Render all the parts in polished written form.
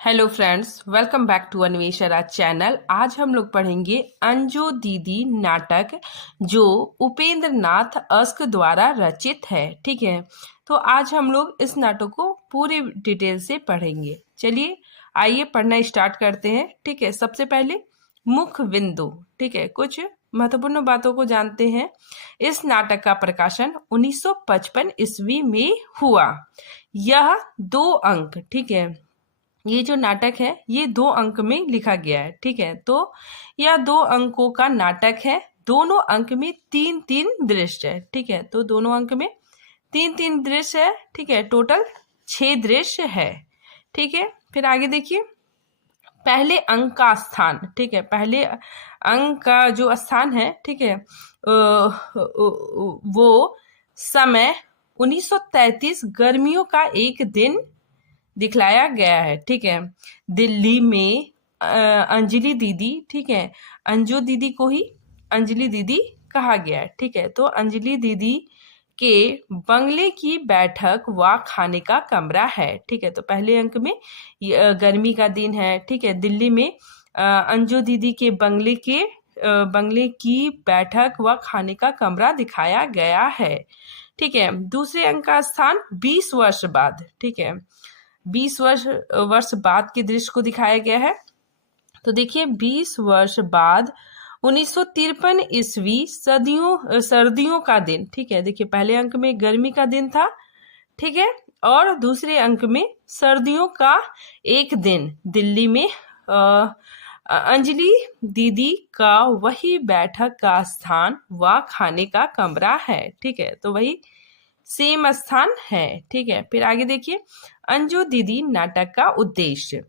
Hello friends, welcome back to Anveshara channel. आज हम लोग पढ़ेंगे अंजू दीदी नाटक जो उपेंद्र नाथ अस्क द्वारा रचित है। ठीक है, तो आज हम लोग इस नाटक को पूरी डिटेल से पढ़ेंगे। चलिए आइए पढ़ना स्टार्ट करते हैं। ठीक है, सबसे पहले मुख्य बिंदु। ठीक है, कुछ महत्वपूर्ण बातों को जानते हैं। इस नाटक का प्रकाशन 1955 ईस्वी में हुआ। यह 2 अंक, ठीक है, ये जो नाटक है ये 2 अंक में लिखा गया है। ठीक है, तो यह 2 अंकों का नाटक है। दोनों अंक में 3-3 दृश्य है। ठीक है, तो दोनों अंक में 3-3 दृश्य है। ठीक है, टोटल 6 दृश्य है। ठीक है, फिर आगे देखिए, पहले अंक का स्थान। ठीक है, पहले अंक का जो स्थान है, ठीक है, वो समय 1933 गर्मियों का एक दिन दिखलाया गया है। ठीक है, दिल्ली में अंजलि दीदी, ठीक है, अंजू दीदी को ही अंजलि दीदी कहा गया है। ठीक है, तो अंजलि दीदी के बंगले की बैठक व खाने का कमरा है। ठीक है, तो पहले अंक में गर्मी का दिन है। ठीक है, दिल्ली में अंजू दीदी के बंगले की बैठक व खाने का कमरा दिखाया गया है। ठीक है, दूसरे अंक का स्थान 20 वर्ष बाद। ठीक है, 20 वर्ष बाद के दृश्य को दिखाया गया है। तो देखिए, 20 वर्ष बाद 1953 ईस्वी सर्दियों का दिन। ठीक है, देखिए पहले अंक में गर्मी का दिन था। ठीक है, और दूसरे अंक में सर्दियों का एक दिन दिल्ली में अंजलि दीदी का वही बैठक का स्थान व खाने का कमरा है। ठीक है, तो वही सेम स्थान है। ठीक है, फिर आगे देखिए, अंजू दीदी नाटक का उद्देश्य।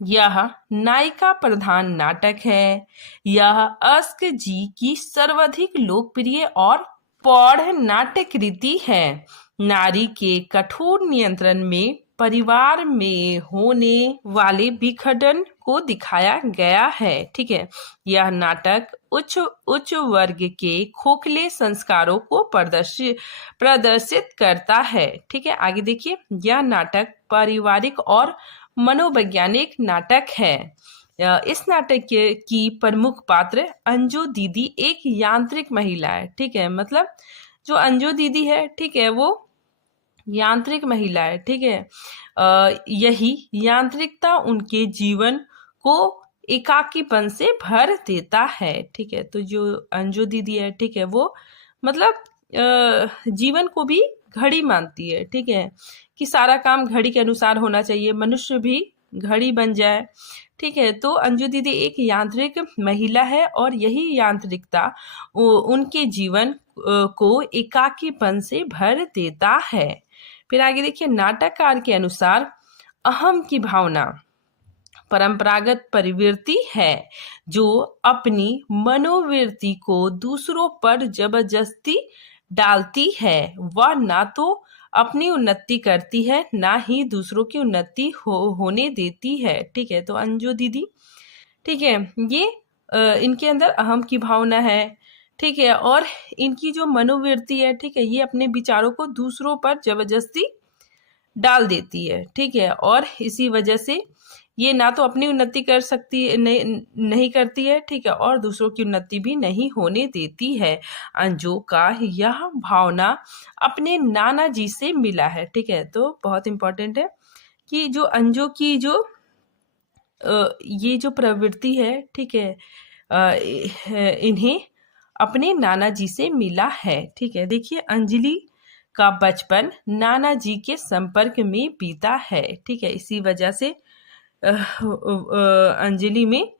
यह नायिका प्रधान नाटक है। यह अस्क जी की सर्वाधिक लोकप्रिय और प्रौढ़ नाट्य कृति है। नारी के कठोर नियंत्रण में परिवार में होने वाले विघटन को दिखाया गया है। ठीक है, यह नाटक उच्च वर्ग के खोखले संस्कारों को प्रदर्शित करता है। ठीक है, आगे देखिए, यह नाटक पारिवारिक और मनोवैज्ञानिक नाटक है। इस नाटक की प्रमुख पात्र अंजू दीदी एक यांत्रिक महिला है। ठीक है, मतलब जो अंजू दीदी है, ठीक है, वो यांत्रिक महिला है। ठीक है, यही यांत्रिकता उनके जीवन को एकाकीपन से भर देता है। ठीक है, तो जो अंजू दीदी है, ठीक है, वो मतलब जीवन को भी घड़ी मानती है। ठीक है, कि सारा काम घड़ी के अनुसार होना चाहिए, मनुष्य भी घड़ी बन जाए। ठीक है, तो अंजू दीदी एक यांत्रिक महिला है और यही यांत्रिकता उनके जीवन को एकाकीपन से भर देता है। फिर आगे देखिए, नाटककार के अनुसार अहम की भावना परंपरागत प्रवृत्ति है जो अपनी मनोवृत्ति को दूसरों पर जबरदस्ती डालती है। वह ना तो अपनी उन्नति करती है, ना ही दूसरों की उन्नति होने देती है। ठीक है, तो अंजू दीदी, ठीक है, ये इनके अंदर अहम की भावना है। ठीक है, और इनकी जो मनोवृत्ति है, ठीक है, ये अपने विचारों को दूसरों पर जबरदस्ती डाल देती है। ठीक है, और इसी वजह से ये ना तो अपनी उन्नति कर सकती नहीं करती है। ठीक है, और दूसरों की उन्नति भी नहीं होने देती है। अंजू का यह भावना अपने नाना जी से मिला है। ठीक है, तो बहुत इम्पोर्टेंट है कि जो अंजू की जो ये जो प्रवृत्ति है, ठीक है, इन्हें अपने नाना जी से मिला है। ठीक है, देखिए, अंजलि का बचपन नाना जी के संपर्क में बीता है। ठीक है, इसी वजह से अंजलि में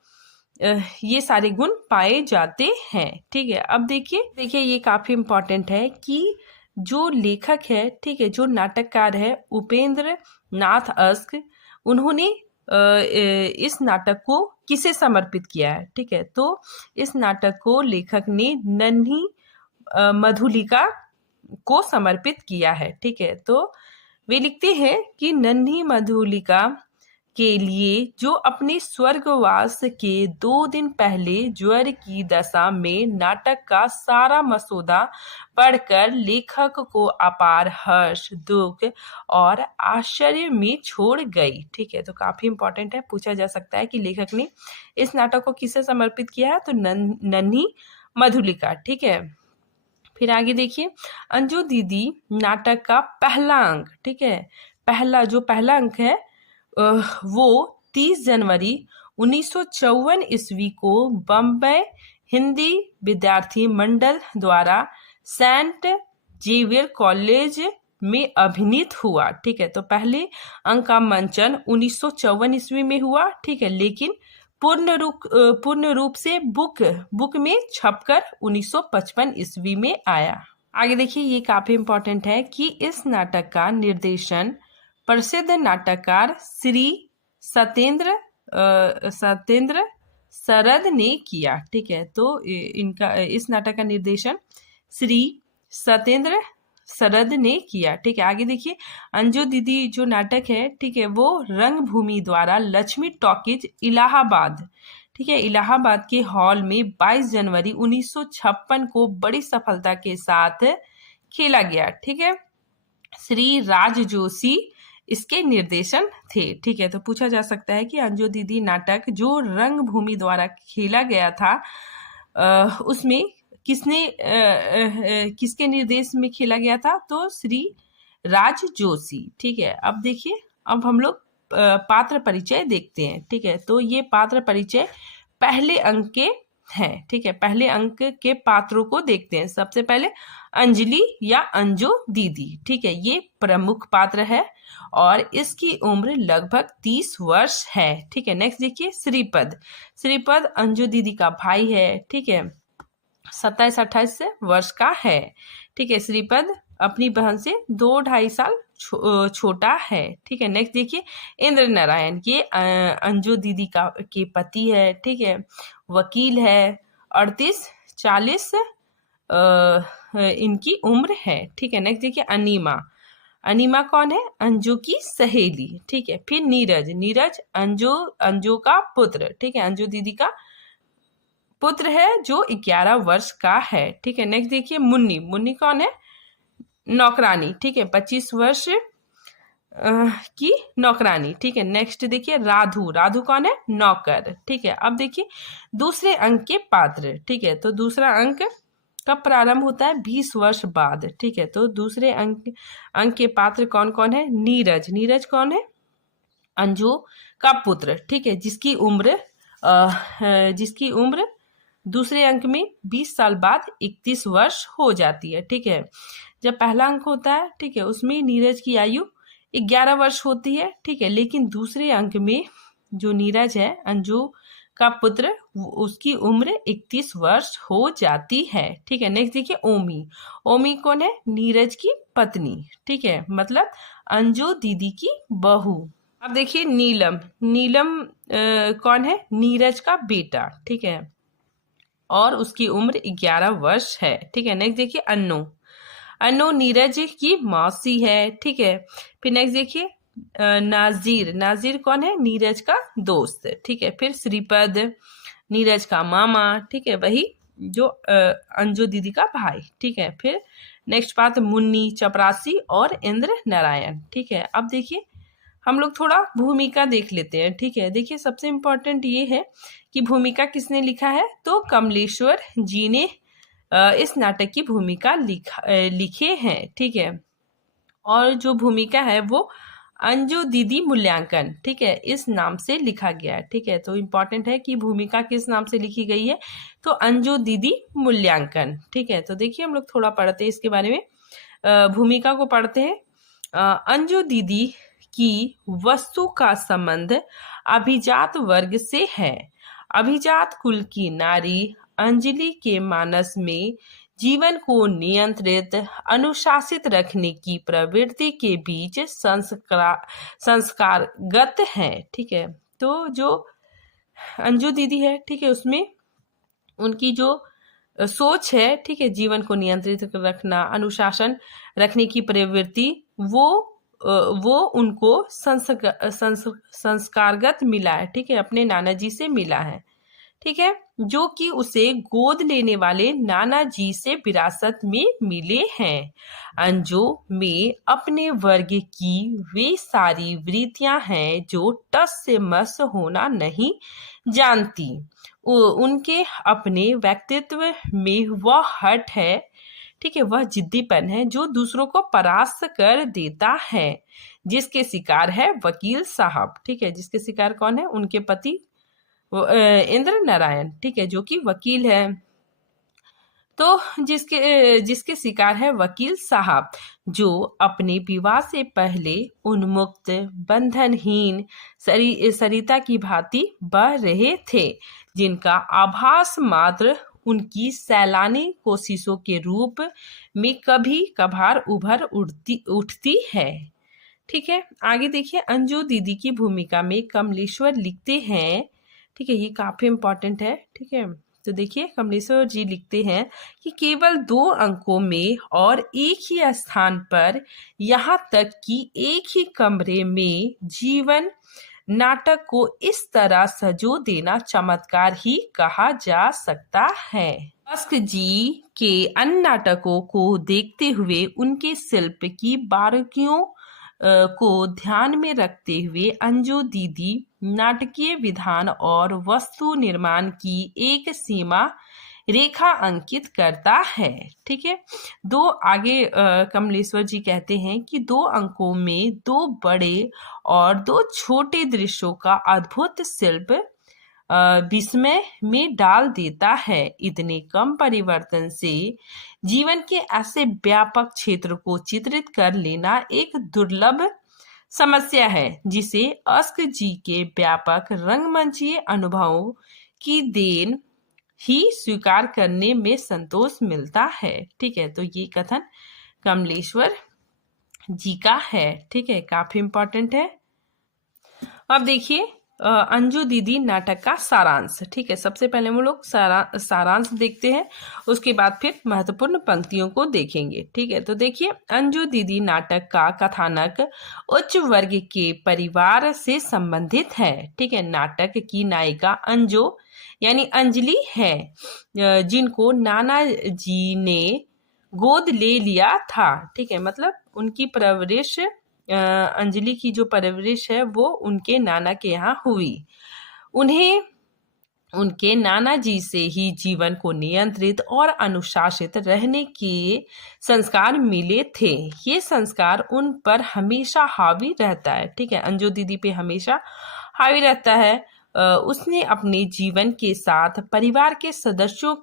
ये सारे गुण पाए जाते हैं। ठीक है, अब देखिए ये काफी इम्पोर्टेंट है कि जो लेखक है, ठीक है, जो नाटककार है उपेंद्र नाथ अस्क, उन्होंने इस नाटक को किसे समर्पित किया है। ठीक है, तो इस नाटक को लेखक ने नन्ही मधुलिका को समर्पित किया है। ठीक है, तो वे लिखते हैं कि नन्ही मधुलिका के लिए जो अपने स्वर्गवास के 2 दिन पहले ज्वर की दशा में नाटक का सारा मसौदा पढ़कर लेखक को अपार हर्ष, दुख और आश्चर्य में छोड़ गई। ठीक है, तो काफी इंपॉर्टेंट है, पूछा जा सकता है कि लेखक ने इस नाटक को किसे समर्पित किया है, तो नन्ही मधुलिका। ठीक है, फिर आगे देखिए, अंजू दीदी नाटक का पहला अंक, ठीक है, पहला अंक है वो 30 जनवरी 1954 ईस्वी को बम्बई हिंदी विद्यार्थी मंडल द्वारा सेंट जेवियर कॉलेज में अभिनीत हुआ। ठीक है, तो पहले अंक का मंचन 1954 ईस्वी में हुआ। ठीक है, लेकिन पूर्ण रूप से बुक में छपकर 1955 ईस्वी में आया। आगे देखिए, ये काफी इंपॉर्टेंट है कि इस नाटक का निर्देशन प्रसिद्ध नाटककार श्री सत्येंद्र सरद ने किया। ठीक है, तो इस नाटक का निर्देशन श्री सत्येंद्र सरद ने किया। ठीक है, आगे देखिए, अंजू दीदी जो नाटक है, ठीक है, वो रंगभूमि द्वारा लक्ष्मी टॉकीज इलाहाबाद, ठीक है, इलाहाबाद के हॉल में 22 जनवरी 1956 को बड़ी सफलता के साथ खेला गया। ठीक है, श्री राज जोशी इसके निर्देशन थे। ठीक है, तो पूछा जा सकता है कि अंजू दीदी नाटक जो रंगभूमि द्वारा खेला गया था उसमें किसके निर्देश में खेला गया था, तो श्री राज जोशी। ठीक है, अब देखिए, अब हम लोग पात्र परिचय देखते हैं। ठीक है, तो ये पात्र परिचय पहले अंक के हैं। ठीक है, पहले अंक के पात्रों को देखते हैं। सबसे पहले अंजलि या अंजू दीदी। ठीक है, ये प्रमुख पात्र है और इसकी उम्र लगभग 30 वर्ष है। ठीक है, नेक्स्ट देखिए, श्रीपद अंजू दीदी का भाई है। ठीक है, 27-28 वर्ष का है। ठीक है, श्रीपद अपनी बहन से 2-2.5 साल छोटा है। ठीक है, नेक्स्ट देखिए, इंद्र नारायण, ये अंजू दीदी के पति है। ठीक है, वकील है, 38-40 इनकी उम्र है। ठीक है, नेक्स्ट देखिए, अनीमा कौन है, अंजू की सहेली। ठीक है, फिर नीरज अंजू का पुत्र। ठीक है, अंजू दीदी का पुत्र है जो 11 वर्ष का है। ठीक है, नेक्स्ट देखिए, मुन्नी कौन है, नौकरानी। ठीक है, 25 वर्ष की नौकरानी। ठीक है, नेक्स्ट देखिए, राधु कौन है, नौकर। ठीक है, अब देखिए दूसरे अंक के पात्र। ठीक है, तो दूसरा अंक कब प्रारंभ होता है, 20 वर्ष बाद। ठीक है, तो दूसरे अंक के पात्र कौन कौन है, नीरज कौन है, अंजू का पुत्र। ठीक है, जिसकी उम्र दूसरे अंक में 20 साल बाद 31 वर्ष हो जाती है। ठीक है, जब पहला अंक होता है, ठीक है, उसमें नीरज की आयु 11 वर्ष होती है। ठीक है, लेकिन दूसरे अंक में जो नीरज है, अंजू का पुत्र, उसकी उम्र 31 वर्ष हो जाती है। ठीक है, नेक्स्ट देखिए, ओमी कौन है, नीरज की पत्नी। ठीक है, मतलब अंजू दीदी की बहू। अब देखिए, नीलम कौन है, नीरज का बेटा। ठीक है, और उसकी उम्र 11 वर्ष है। ठीक है, नेक्स्ट देखिए, अन्नो नीरज की मौसी है। ठीक है, फिर नेक्स्ट देखिए, नाजीर कौन है, नीरज का दोस्त। ठीक है, फिर श्रीपद नीरज का मामा। ठीक है, वही जो अंजू दीदी का भाई। ठीक है, फिर नेक्स्ट बात, मुन्नी, चपरासी और इंद्र नारायण। ठीक है, अब देखिए हम लोग थोड़ा भूमिका देख लेते हैं। ठीक है, देखिए सबसे इम्पोर्टेंट ये है कि भूमिका किसने लिखा है, तो कमलेश्वर जी ने इस नाटक की भूमिका लिखे हैं। ठीक है, और जो भूमिका है वो अंजू दीदी मूल्यांकन, ठीक है, इस नाम से लिखा गया है। ठीक है, तो इम्पोर्टेंट है कि भूमिका किस नाम से लिखी गई है, तो अंजू दीदी मूल्यांकन। ठीक है, तो देखिए हम लोग थोड़ा पढ़ते हैं इसके बारे में। भूमिका को पढ़ते हैं। अंजू दीदी की वस्तु का संबंध अभिजात वर्ग से है। अभिजात कुल की नारी अंजलि के मानस में जीवन को नियंत्रित, अनुशासित रखने की प्रवृत्ति के बीच संस्कारगत है। ठीक है, तो जो अंजू दीदी है, ठीक है, उसमें उनकी जो सोच है, ठीक है, जीवन को नियंत्रित रखना, अनुशासन रखने की प्रवृत्ति, वो वो उनको संस्कारगत मिला है, ठीक है, अपने नाना जी से मिला है, ठीक है, जो कि उसे गोद लेने वाले नाना जी से विरासत में मिले हैं। अंजू में अपने वर्ग की वे सारी वृत्तियां हैं जो टस से मस होना नहीं जानती। उनके अपने व्यक्तित्व में वह हट है, ठीक है, वह जिद्दीपन है जो दूसरों को परास्त कर देता है, जिसके शिकार है वकील साहब, ठीक है, जिसके शिकार कौन है, उनके पति इंद्र नारायण, ठीक है, जो कि वकील है। तो जिसके शिकार है वकील साहब, जो अपने विवाह से पहले उन्मुक्त बंधनहीन सरिता की भांति बह रहे थे, जिनका आभास मात्र उनकी सैलानी कोशिशों के रूप में कभी कभार उठती है, ठीक है। आगे देखिए, अंजू दीदी की भूमिका में कमलेश्वर लिखते हैं, ठीक है, ये काफी इंपॉर्टेंट है, ठीक है। तो देखिए, कमलेश्वर जी लिखते हैं कि केवल 2 अंकों में और एक ही स्थान पर, यहाँ तक कि एक ही कमरे में जीवन नाटक को इस तरह सजो देना चमत्कार ही कहा जा सकता है। अस्क जी के अन्य नाटकों को देखते हुए उनके शिल्प की बारीकियों को ध्यान में रखते हुए अंजू दीदी नाटकीय विधान और वस्तु निर्माण की एक सीमा रेखा अंकित करता है, ठीक है। आगे कमलेश्वर जी कहते हैं कि 2 अंकों में 2 बड़े और 2 छोटे दृश्यों का अद्भुत शिल्प विस्मय में डाल देता है। इतने कम परिवर्तन से जीवन के ऐसे व्यापक क्षेत्र को चित्रित कर लेना एक दुर्लभ समस्या है, जिसे अस्क जी के व्यापक रंगमंचीय अनुभवों की देन ही स्वीकार करने में संतोष मिलता है, ठीक है। तो ये कथन कमलेश्वर जी का है, ठीक है, काफी इंपॉर्टेंट है। अब देखिए, अंजू दीदी नाटक का सारांश, ठीक है। सबसे पहले हम लोग सारांश देखते हैं, उसके बाद फिर महत्वपूर्ण पंक्तियों को देखेंगे, ठीक है। तो देखिए, अंजू दीदी नाटक का कथानक उच्च वर्ग के परिवार से संबंधित है, ठीक है। नाटक की नायिका अंजू यानी अंजलि है, जिनको नाना जी ने गोद ले लिया था, ठीक है। मतलब उनकी परवरिश, अंजलि की जो परवरिश है वो उनके नाना के यहाँ हुई। उन्हें उनके नाना जी से ही जीवन को नियंत्रित और अनुशासित रहने के संस्कार मिले थे। ये संस्कार उन पर हमेशा हावी रहता है, ठीक है, अंजू दीदी पे हमेशा हावी रहता है। उसने अपने जीवन के साथ परिवार के सदस्यों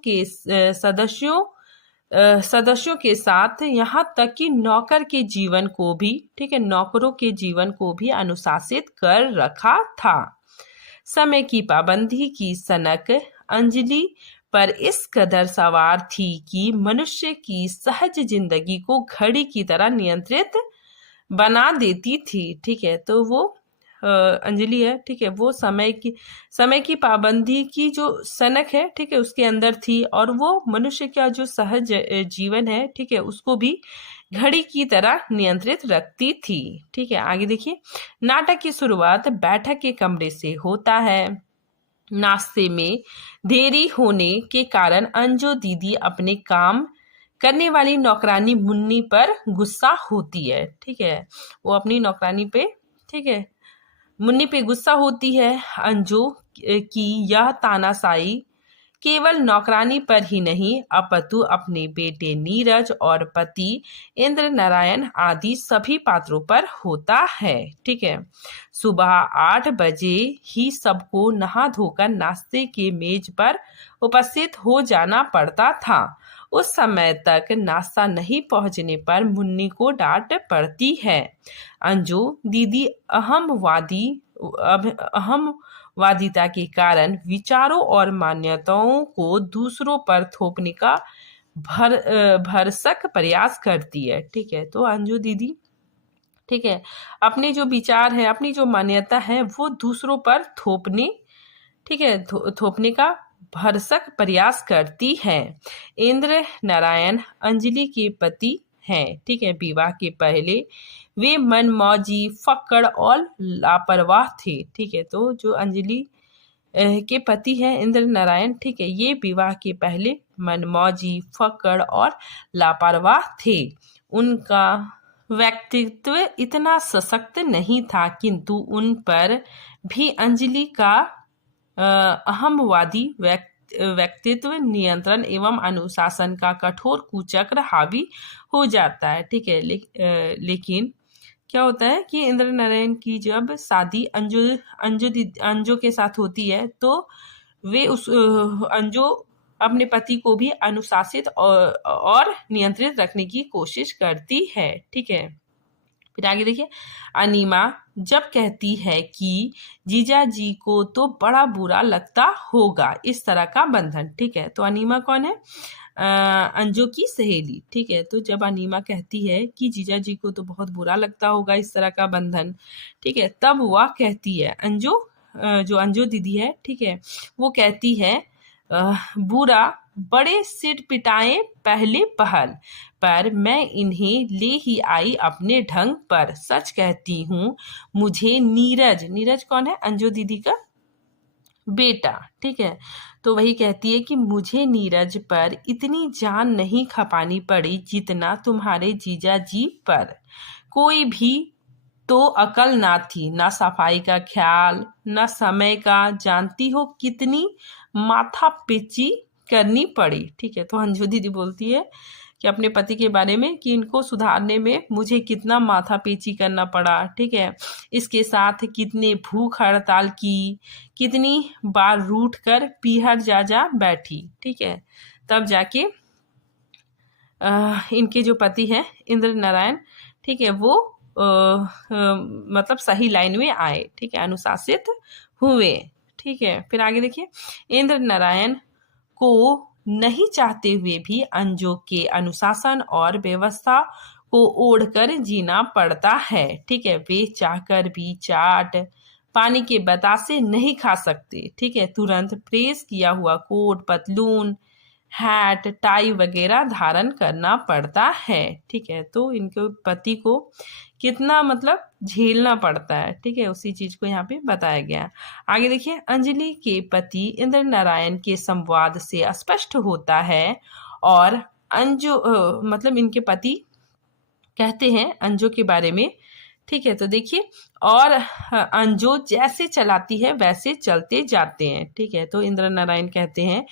के साथ यहाँ तक कि नौकर के जीवन को भी, ठीक है, नौकरों के जीवन को भी अनुशासित कर रखा था। समय की पाबंदी की सनक अंजलि पर इस कदर सवार थी कि मनुष्य की सहज जिंदगी को घड़ी की तरह नियंत्रित बना देती थी, ठीक है। तो वो अंजलि है, ठीक है, वो समय की पाबंदी की जो सनक है, ठीक है, उसके अंदर थी, और वो मनुष्य का जो सहज जीवन है, ठीक है, उसको भी घड़ी की तरह नियंत्रित रखती थी, ठीक है। आगे देखिए, नाटक की शुरुआत बैठक के कमरे से होता है। नाश्ते में देरी होने के कारण अंजू दीदी अपने काम करने वाली नौकरानी मुन्नी पर गुस्सा होती है, ठीक है, वो अपनी नौकरानी पे, ठीक है, मुन्नी पे गुस्सा होती है। अंजू की यह तानाशाही केवल नौकरानी पर ही नहीं, अपितु अपने बेटे नीरज और पति इंद्र नारायण आदि सभी पात्रों पर होता है, ठीक है। सुबह 8 बजे ही सबको नहा धोकर नाश्ते के मेज पर उपस्थित हो जाना पड़ता था। उस समय तक नाश्ता नहीं पहुंचने पर मुन्नी को डांट पड़ती है। अंजू दीदी अहमवादिता के कारण विचारों और मान्यताओं को दूसरों पर थोपने का भरसक प्रयास करती है, ठीक है। तो अंजू दीदी, ठीक है, अपने जो विचार है, अपनी जो मान्यता है, वो दूसरों पर थोपने, ठीक है, थोपने का भरसक प्रयास करती है। इंद्र नारायण अंजलि के पति हैं। ठीक है, विवाह के पहले वे मनमौजी, फक्कड़ और लापरवाह थे। ठीक है, तो जो अंजलि के पति हैं इंद्र नारायण, ठीक है, ये विवाह के पहले मनमौजी, फक्कड़ और लापरवाह थे। उनका व्यक्तित्व इतना सशक्त नहीं था, किंतु उन पर भी अंजलि का अहमवादी व्यक्तित्व, नियंत्रण एवं अनुशासन का कठोर कुचक्र हावी हो जाता है। ठीक है, लेकिन क्या होता है कि इंद्र नारायण की जब शादी अंजू के साथ होती है, तो वे उस अंजू अपने पति को भी अनुशासित और नियंत्रित रखने की कोशिश करती है। ठीक है, फिर आगे देखिए, अनीमा जब कहती है कि जीजा जी को तो बड़ा बुरा लगता होगा इस तरह का बंधन। ठीक है, तो अनीमा कौन है? अंजू की सहेली। ठीक है, तो जब अनीमा कहती है कि जीजा जी को तो बहुत बुरा लगता होगा इस तरह का बंधन, ठीक है, तब वह कहती है अंजू, जो अंजू दीदी है, ठीक है, वो कहती है बुरा बड़े सिर पिटाए पहले पहल, पर मैं इन्हें ले ही आई अपने ढंग पर। सच कहती हूँ, मुझे नीरज कौन है? अंजू दीदी का बेटा। ठीक है, तो वही कहती है कि मुझे नीरज पर इतनी जान नहीं खपानी पड़ी जितना तुम्हारे जीजा जी पर। कोई भी तो अकल ना थी, ना सफाई का ख्याल, ना समय का। जानती हो कितनी माथा पिची करनी पड़ी। ठीक है, तो अंजू दीदी बोलती है कि अपने पति के बारे में कि इनको सुधारने में मुझे कितना माथा पेची करना पड़ा। ठीक है, इसके साथ कितने भूख हड़ताल की, कितनी बार रूठ कर पीहर जा बैठी। ठीक है, तब जाके इनके जो पति हैं इंद्र नारायण, ठीक है, वो मतलब सही लाइन में आए। ठीक है, अनुशासित हुए। ठीक है, फिर आगे देखिए, इंद्र नारायण को नहीं चाहते हुए भी अंजू के अनुशासन और व्यवस्था को ओढ़कर जीना पड़ता है। ठीक है, वे चाहकर भी चाट पानी के बतासे नहीं खा सकते। ठीक है, तुरंत प्रेस किया हुआ कोट, पतलून, हैट, टाई वगैरह धारण करना पड़ता है। ठीक है, तो इनके पति को कितना मतलब झेलना पड़ता है। ठीक है, उसी चीज को यहाँ पे बताया गया है। आगे देखिए, अंजलि के पति इंद्र नारायण के संवाद से स्पष्ट होता है और अंजू मतलब इनके पति कहते हैं अंजू के बारे में। ठीक है, तो देखिए, और अंजू जैसे चलाती है वैसे चलते जाते हैं। ठीक है, तो इंद्र नारायण कहते हैं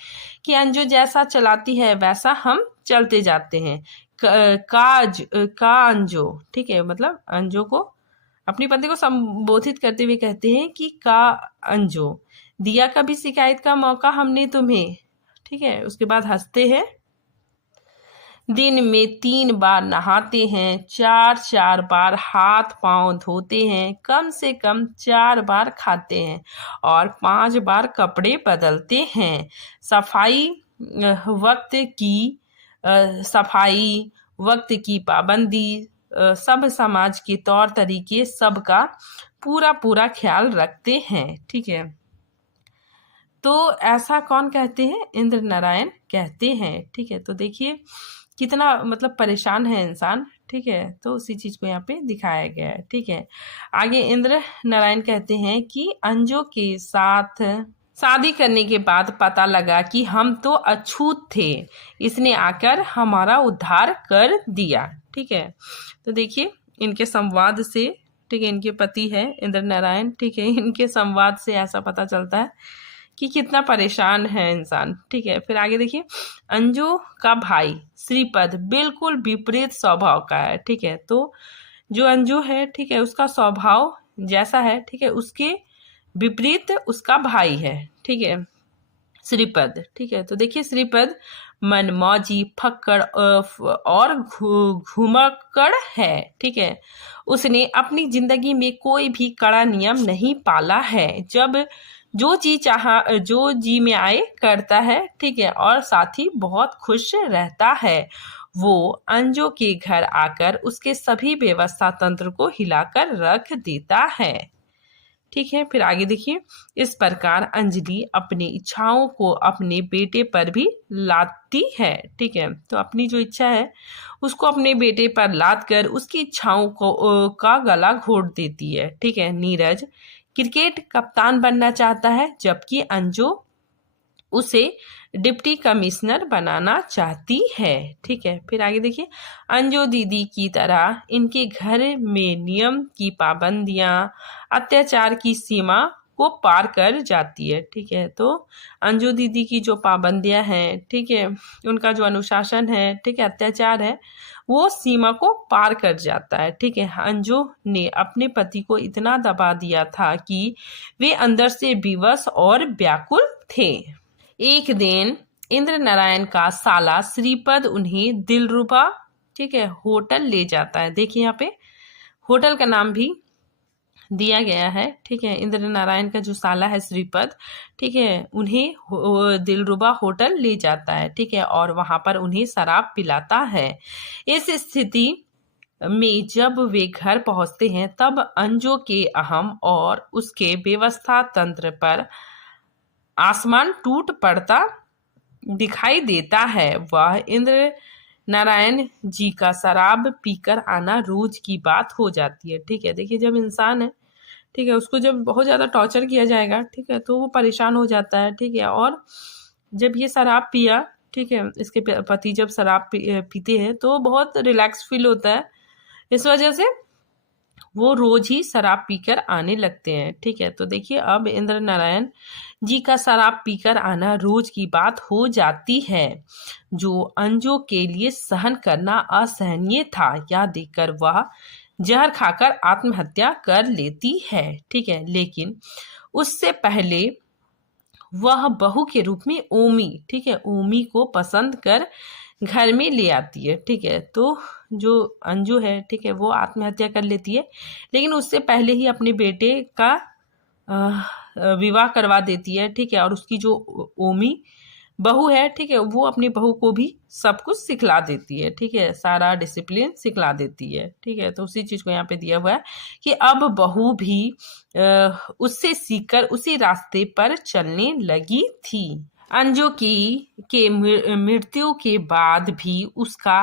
कि अंजू जैसा चलाती है वैसा हम चलते जाते हैं। का अंजू, ठीक है, मतलब अंजू को अपनी पत्नी को संबोधित करते हुए कहते हैं कि का अंजू, दिया कभी शिकायत का मौका हमने तुम्हें। ठीक है, उसके बाद हंसते हैं। दिन में 3 बार नहाते हैं, 4 बार हाथ पांव धोते हैं, कम से कम 4 बार खाते हैं और 5 बार कपड़े बदलते हैं। सफाई वक्त की पाबंदी, सब समाज के तौर तरीके, सबका पूरा ख्याल रखते हैं। ठीक है, तो ऐसा कौन कहते हैं? इंद्र नारायण कहते हैं। ठीक है, तो देखिए कितना मतलब परेशान है इंसान। ठीक है, तो उसी चीज को यहाँ पे दिखाया गया है। ठीक है, आगे इंद्र नारायण कहते हैं कि अंजू के साथ शादी करने के बाद पता लगा कि हम तो अछूत थे, इसने आकर हमारा उद्धार कर दिया। ठीक है, तो देखिए इनके संवाद से, ठीक है, इनके पति है इंद्र नारायण, ठीक है, इनके संवाद से ऐसा पता चलता है कि कितना परेशान है इंसान। ठीक है, फिर आगे देखिए, अंजू का भाई श्रीपद बिल्कुल विपरीत स्वभाव का है। ठीक है, तो जो अंजू है, ठीक है, उसका स्वभाव जैसा है, ठीक है, उसके विपरीत उसका भाई है। ठीक है, श्रीपद। ठीक है, तो देखिए श्रीपद मनमौजी, फक्कड़ और घुमक्कड़ है। ठीक है, उसने अपनी जिंदगी में कोई भी कड़ा नियम नहीं पाला है। जब जो जी में आए करता है। ठीक है, और साथ ही बहुत खुश रहता है। वो अंजू के घर आकर उसके सभी व्यवस्था तंत्र को हिलाकर रख देता है। ठीक है। फिर आगे देखिए, इस प्रकार अंजलि अपनी इच्छाओं को अपने बेटे पर भी लादती है। ठीक है, तो अपनी जो इच्छा है उसको अपने बेटे पर लाद कर उसकी इच्छाओं को का गला घोट देती है। ठीक है। नीरज क्रिकेट कप्तान बनना चाहता है, जबकि अंजू उसे डिप्टी कमिश्नर बनाना चाहती है। ठीक है। फिर आगे देखिए, अंजू दीदी की तरह इनके घर में नियम की पाबंदियां अत्याचार की सीमा को पार कर जाती है। ठीक है, तो अंजू दीदी की जो पाबंदियां हैं, ठीक है, उनका जो अनुशासन है, ठीक है, अत्याचार है, वो सीमा को पार कर जाता है। ठीक है। अंजू ने अपने पति को इतना दबा दिया था कि वे अंदर से विवश और व्याकुल थे। एक दिन इंद्र नारायण का साला श्रीपद उन्हें दिलरुबा, ठीक है, होटल ले जाता है। देखिए यहाँ पे होटल का नाम भी दिया गया है। ठीक है। इंद्र नारायण का जो साला है श्रीपद, ठीक है, उन्हें दिलरुबा होटल ले जाता है। ठीक है, और वहां पर उन्हें शराब पिलाता है। इस स्थिति में जब वे घर पहुंचते हैं तब अंजू के अहम और उसके व्यवस्था तंत्र पर आसमान टूट पड़ता दिखाई देता है। वह इंद्र नारायण जी का शराब पीकर आना रोज की बात हो जाती है। ठीक है। देखिए, जब इंसान है, ठीक है, उसको जब बहुत ज़्यादा टॉर्चर किया जाएगा, ठीक है, तो वो परेशान हो जाता है। ठीक है, और जब ये शराब पिया, ठीक है, इसके पति जब शराब पीते हैं तो बहुत रिलैक्स फील होता है। इस वजह से वो रोज ही शराब पीकर आने लगते हैं। ठीक है, तो देखिए अब इंद्र नारायण जी का शराब पीकर आना रोज की बात हो जाती है, जो अंजू के लिए सहन करना असहनीय था। यह देखकर वह जहर खाकर आत्महत्या कर लेती है। ठीक है, लेकिन उससे पहले वह बहू के रूप में ओमी, ठीक है, ओमी को पसंद कर घर में ले आती है। ठीक है, तो जो अंजू है, ठीक है, वो आत्महत्या कर लेती है, लेकिन उससे पहले ही अपने बेटे का विवाह करवा देती है। ठीक है, और उसकी जो ओमी बहू है, ठीक है, वो अपनी बहू को भी सब कुछ सिखला देती है। ठीक है, सारा डिसिप्लिन सिखला देती है। ठीक है, तो उसी चीज को यहाँ पे दिया हुआ है कि अब बहू भी उससे सीखकर उसी रास्ते पर चलने लगी थी। अंजू की के मृत्यु के बाद भी उसका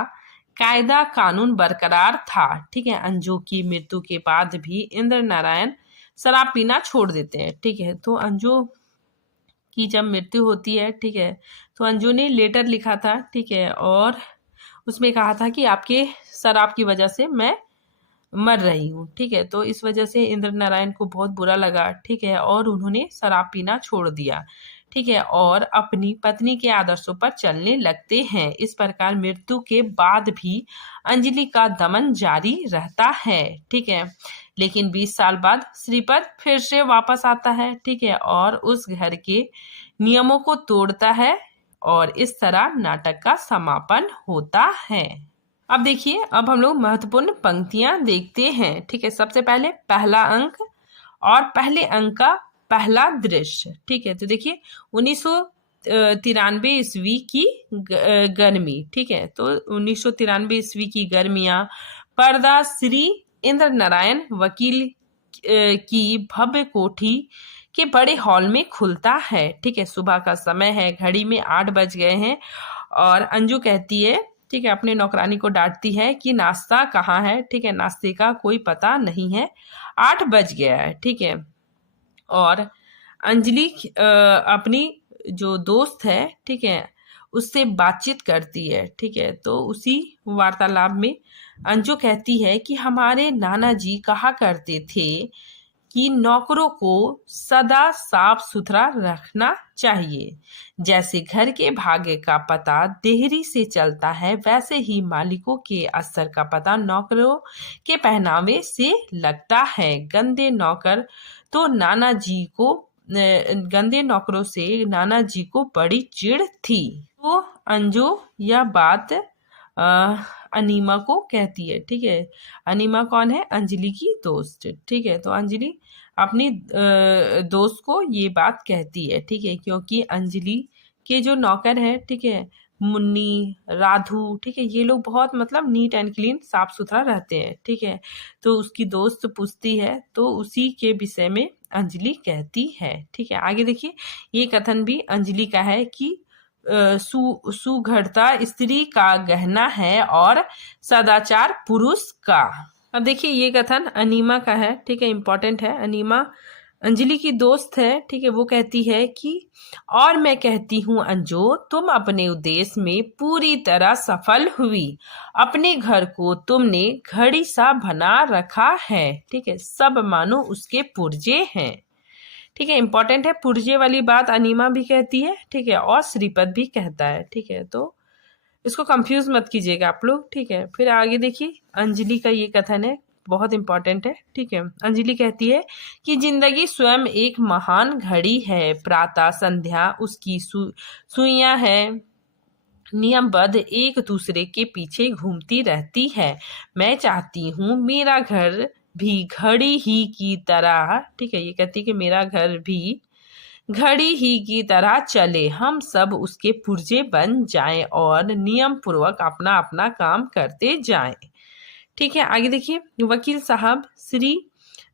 कायदा कानून बरकरार था। ठीक है, अंजू की मृत्यु के बाद भी इंद्र नारायण शराब पीना छोड़ देते हैं। ठीक है, तो अंजू की जब मृत्यु होती है, ठीक है, तो अंजू ने लेटर लिखा था। ठीक है, और उसमें कहा था कि आपके शराब की वजह से मैं मर रही हूँ। ठीक है, तो इस वजह से इंद्र नारायण को बहुत बुरा लगा। ठीक है, और उन्होंने शराब पीना छोड़ दिया। ठीक है, और अपनी पत्नी के आदर्शों पर चलने लगते हैं। इस प्रकार मृत्यु के बाद भी अंजलि का दमन जारी रहता है। ठीक है, लेकिन 20 साल बाद श्रीपद फिर से वापस आता है। ठीक है, और उस घर के नियमों को तोड़ता है, और इस तरह नाटक का समापन होता है। अब देखिए, अब हम लोग महत्वपूर्ण पंक्तियां देखते हैं। ठीक है, सबसे पहले पहला अंक और पहले अंक का पहला दृश्य। ठीक है, तो देखिए 1993 ईस्वी की गर्मी। ठीक है, तो 1993 ईस्वी की गर्मियां, पर्दा श्री इंद्र नारायण वकील की भव्य कोठी के बड़े हॉल में खुलता है। ठीक है, सुबह का समय है, घड़ी में 8 बज गए हैं, और अंजू कहती है, ठीक है, अपने नौकरानी को डांटती है कि नाश्ता कहाँ है। ठीक है, नाश्ते का कोई पता नहीं है, 8 बज गया है। ठीक है, और अंजलि अपनी जो दोस्त है, ठीक है, उससे बातचीत करती है। ठीक है, तो उसी वार्तालाप में अंजू कहती है कि हमारे नाना जी कहा करते थे कि नौकरों को सदा साफ सुथरा रखना चाहिए। जैसे घर के भाग्य का पता देहरी से चलता है, वैसे ही मालिकों के अस्तर का पता नौकरों के पहनावे से लगता है। गंदे नौकरों से नाना जी को बड़ी चिढ़ थी। तो अंजू यह बात अनीमा को कहती है। ठीक है, अनीमा कौन है? अंजलि की दोस्त। ठीक है, तो अंजलि अपनी दोस्त को ये बात कहती है। ठीक है, क्योंकि अंजलि के जो नौकर है, ठीक है, मुन्नी, राधू, ठीक है, ये लोग बहुत मतलब नीट एंड क्लीन, साफ सुथरा रहते हैं। ठीक है, तो उसकी दोस्त पूछती है, तो उसी के विषय में अंजलि कहती है। ठीक है, आगे देखिए, ये कथन भी अंजलि का है कि सुघड़ता स्त्री का गहना है और सदाचार पुरुष का। अब देखिए, ये कथन अनीमा का है। ठीक है, इंपॉर्टेंट है। अनीमा अंजलि की दोस्त है। ठीक है, वो कहती है कि और मैं कहती हूँ अंजू, तुम अपने उद्देश्य में पूरी तरह सफल हुई। अपने घर को तुमने घड़ी सा बना रखा है। ठीक है, सब मानो उसके पुर्जे हैं। ठीक है, इंपॉर्टेंट है। पुर्जे वाली बात अनीमा भी कहती है। ठीक है, और श्रीपद भी कहता है। ठीक है, तो इसको कंफ्यूज मत कीजिएगा आप लोग। ठीक है, फिर आगे देखिए, अंजलि का ये कथन है, बहुत इंपॉर्टेंट है। ठीक है, अंजलि कहती है कि जिंदगी स्वयं एक महान घड़ी है। प्रातः संध्या उसकी सुइयां है, नियमबद्ध एक दूसरे के पीछे घूमती रहती है। मैं चाहती हूँ मेरा घर भी घड़ी ही की तरह, ठीक है, ये कहती है कि मेरा घर भी घड़ी ही की तरह चले, हम सब उसके पुर्जे बन जाएं और नियम पूर्वक अपना अपना काम करते जाएं। ठीक है, आगे देखिए, वकील साहब श्री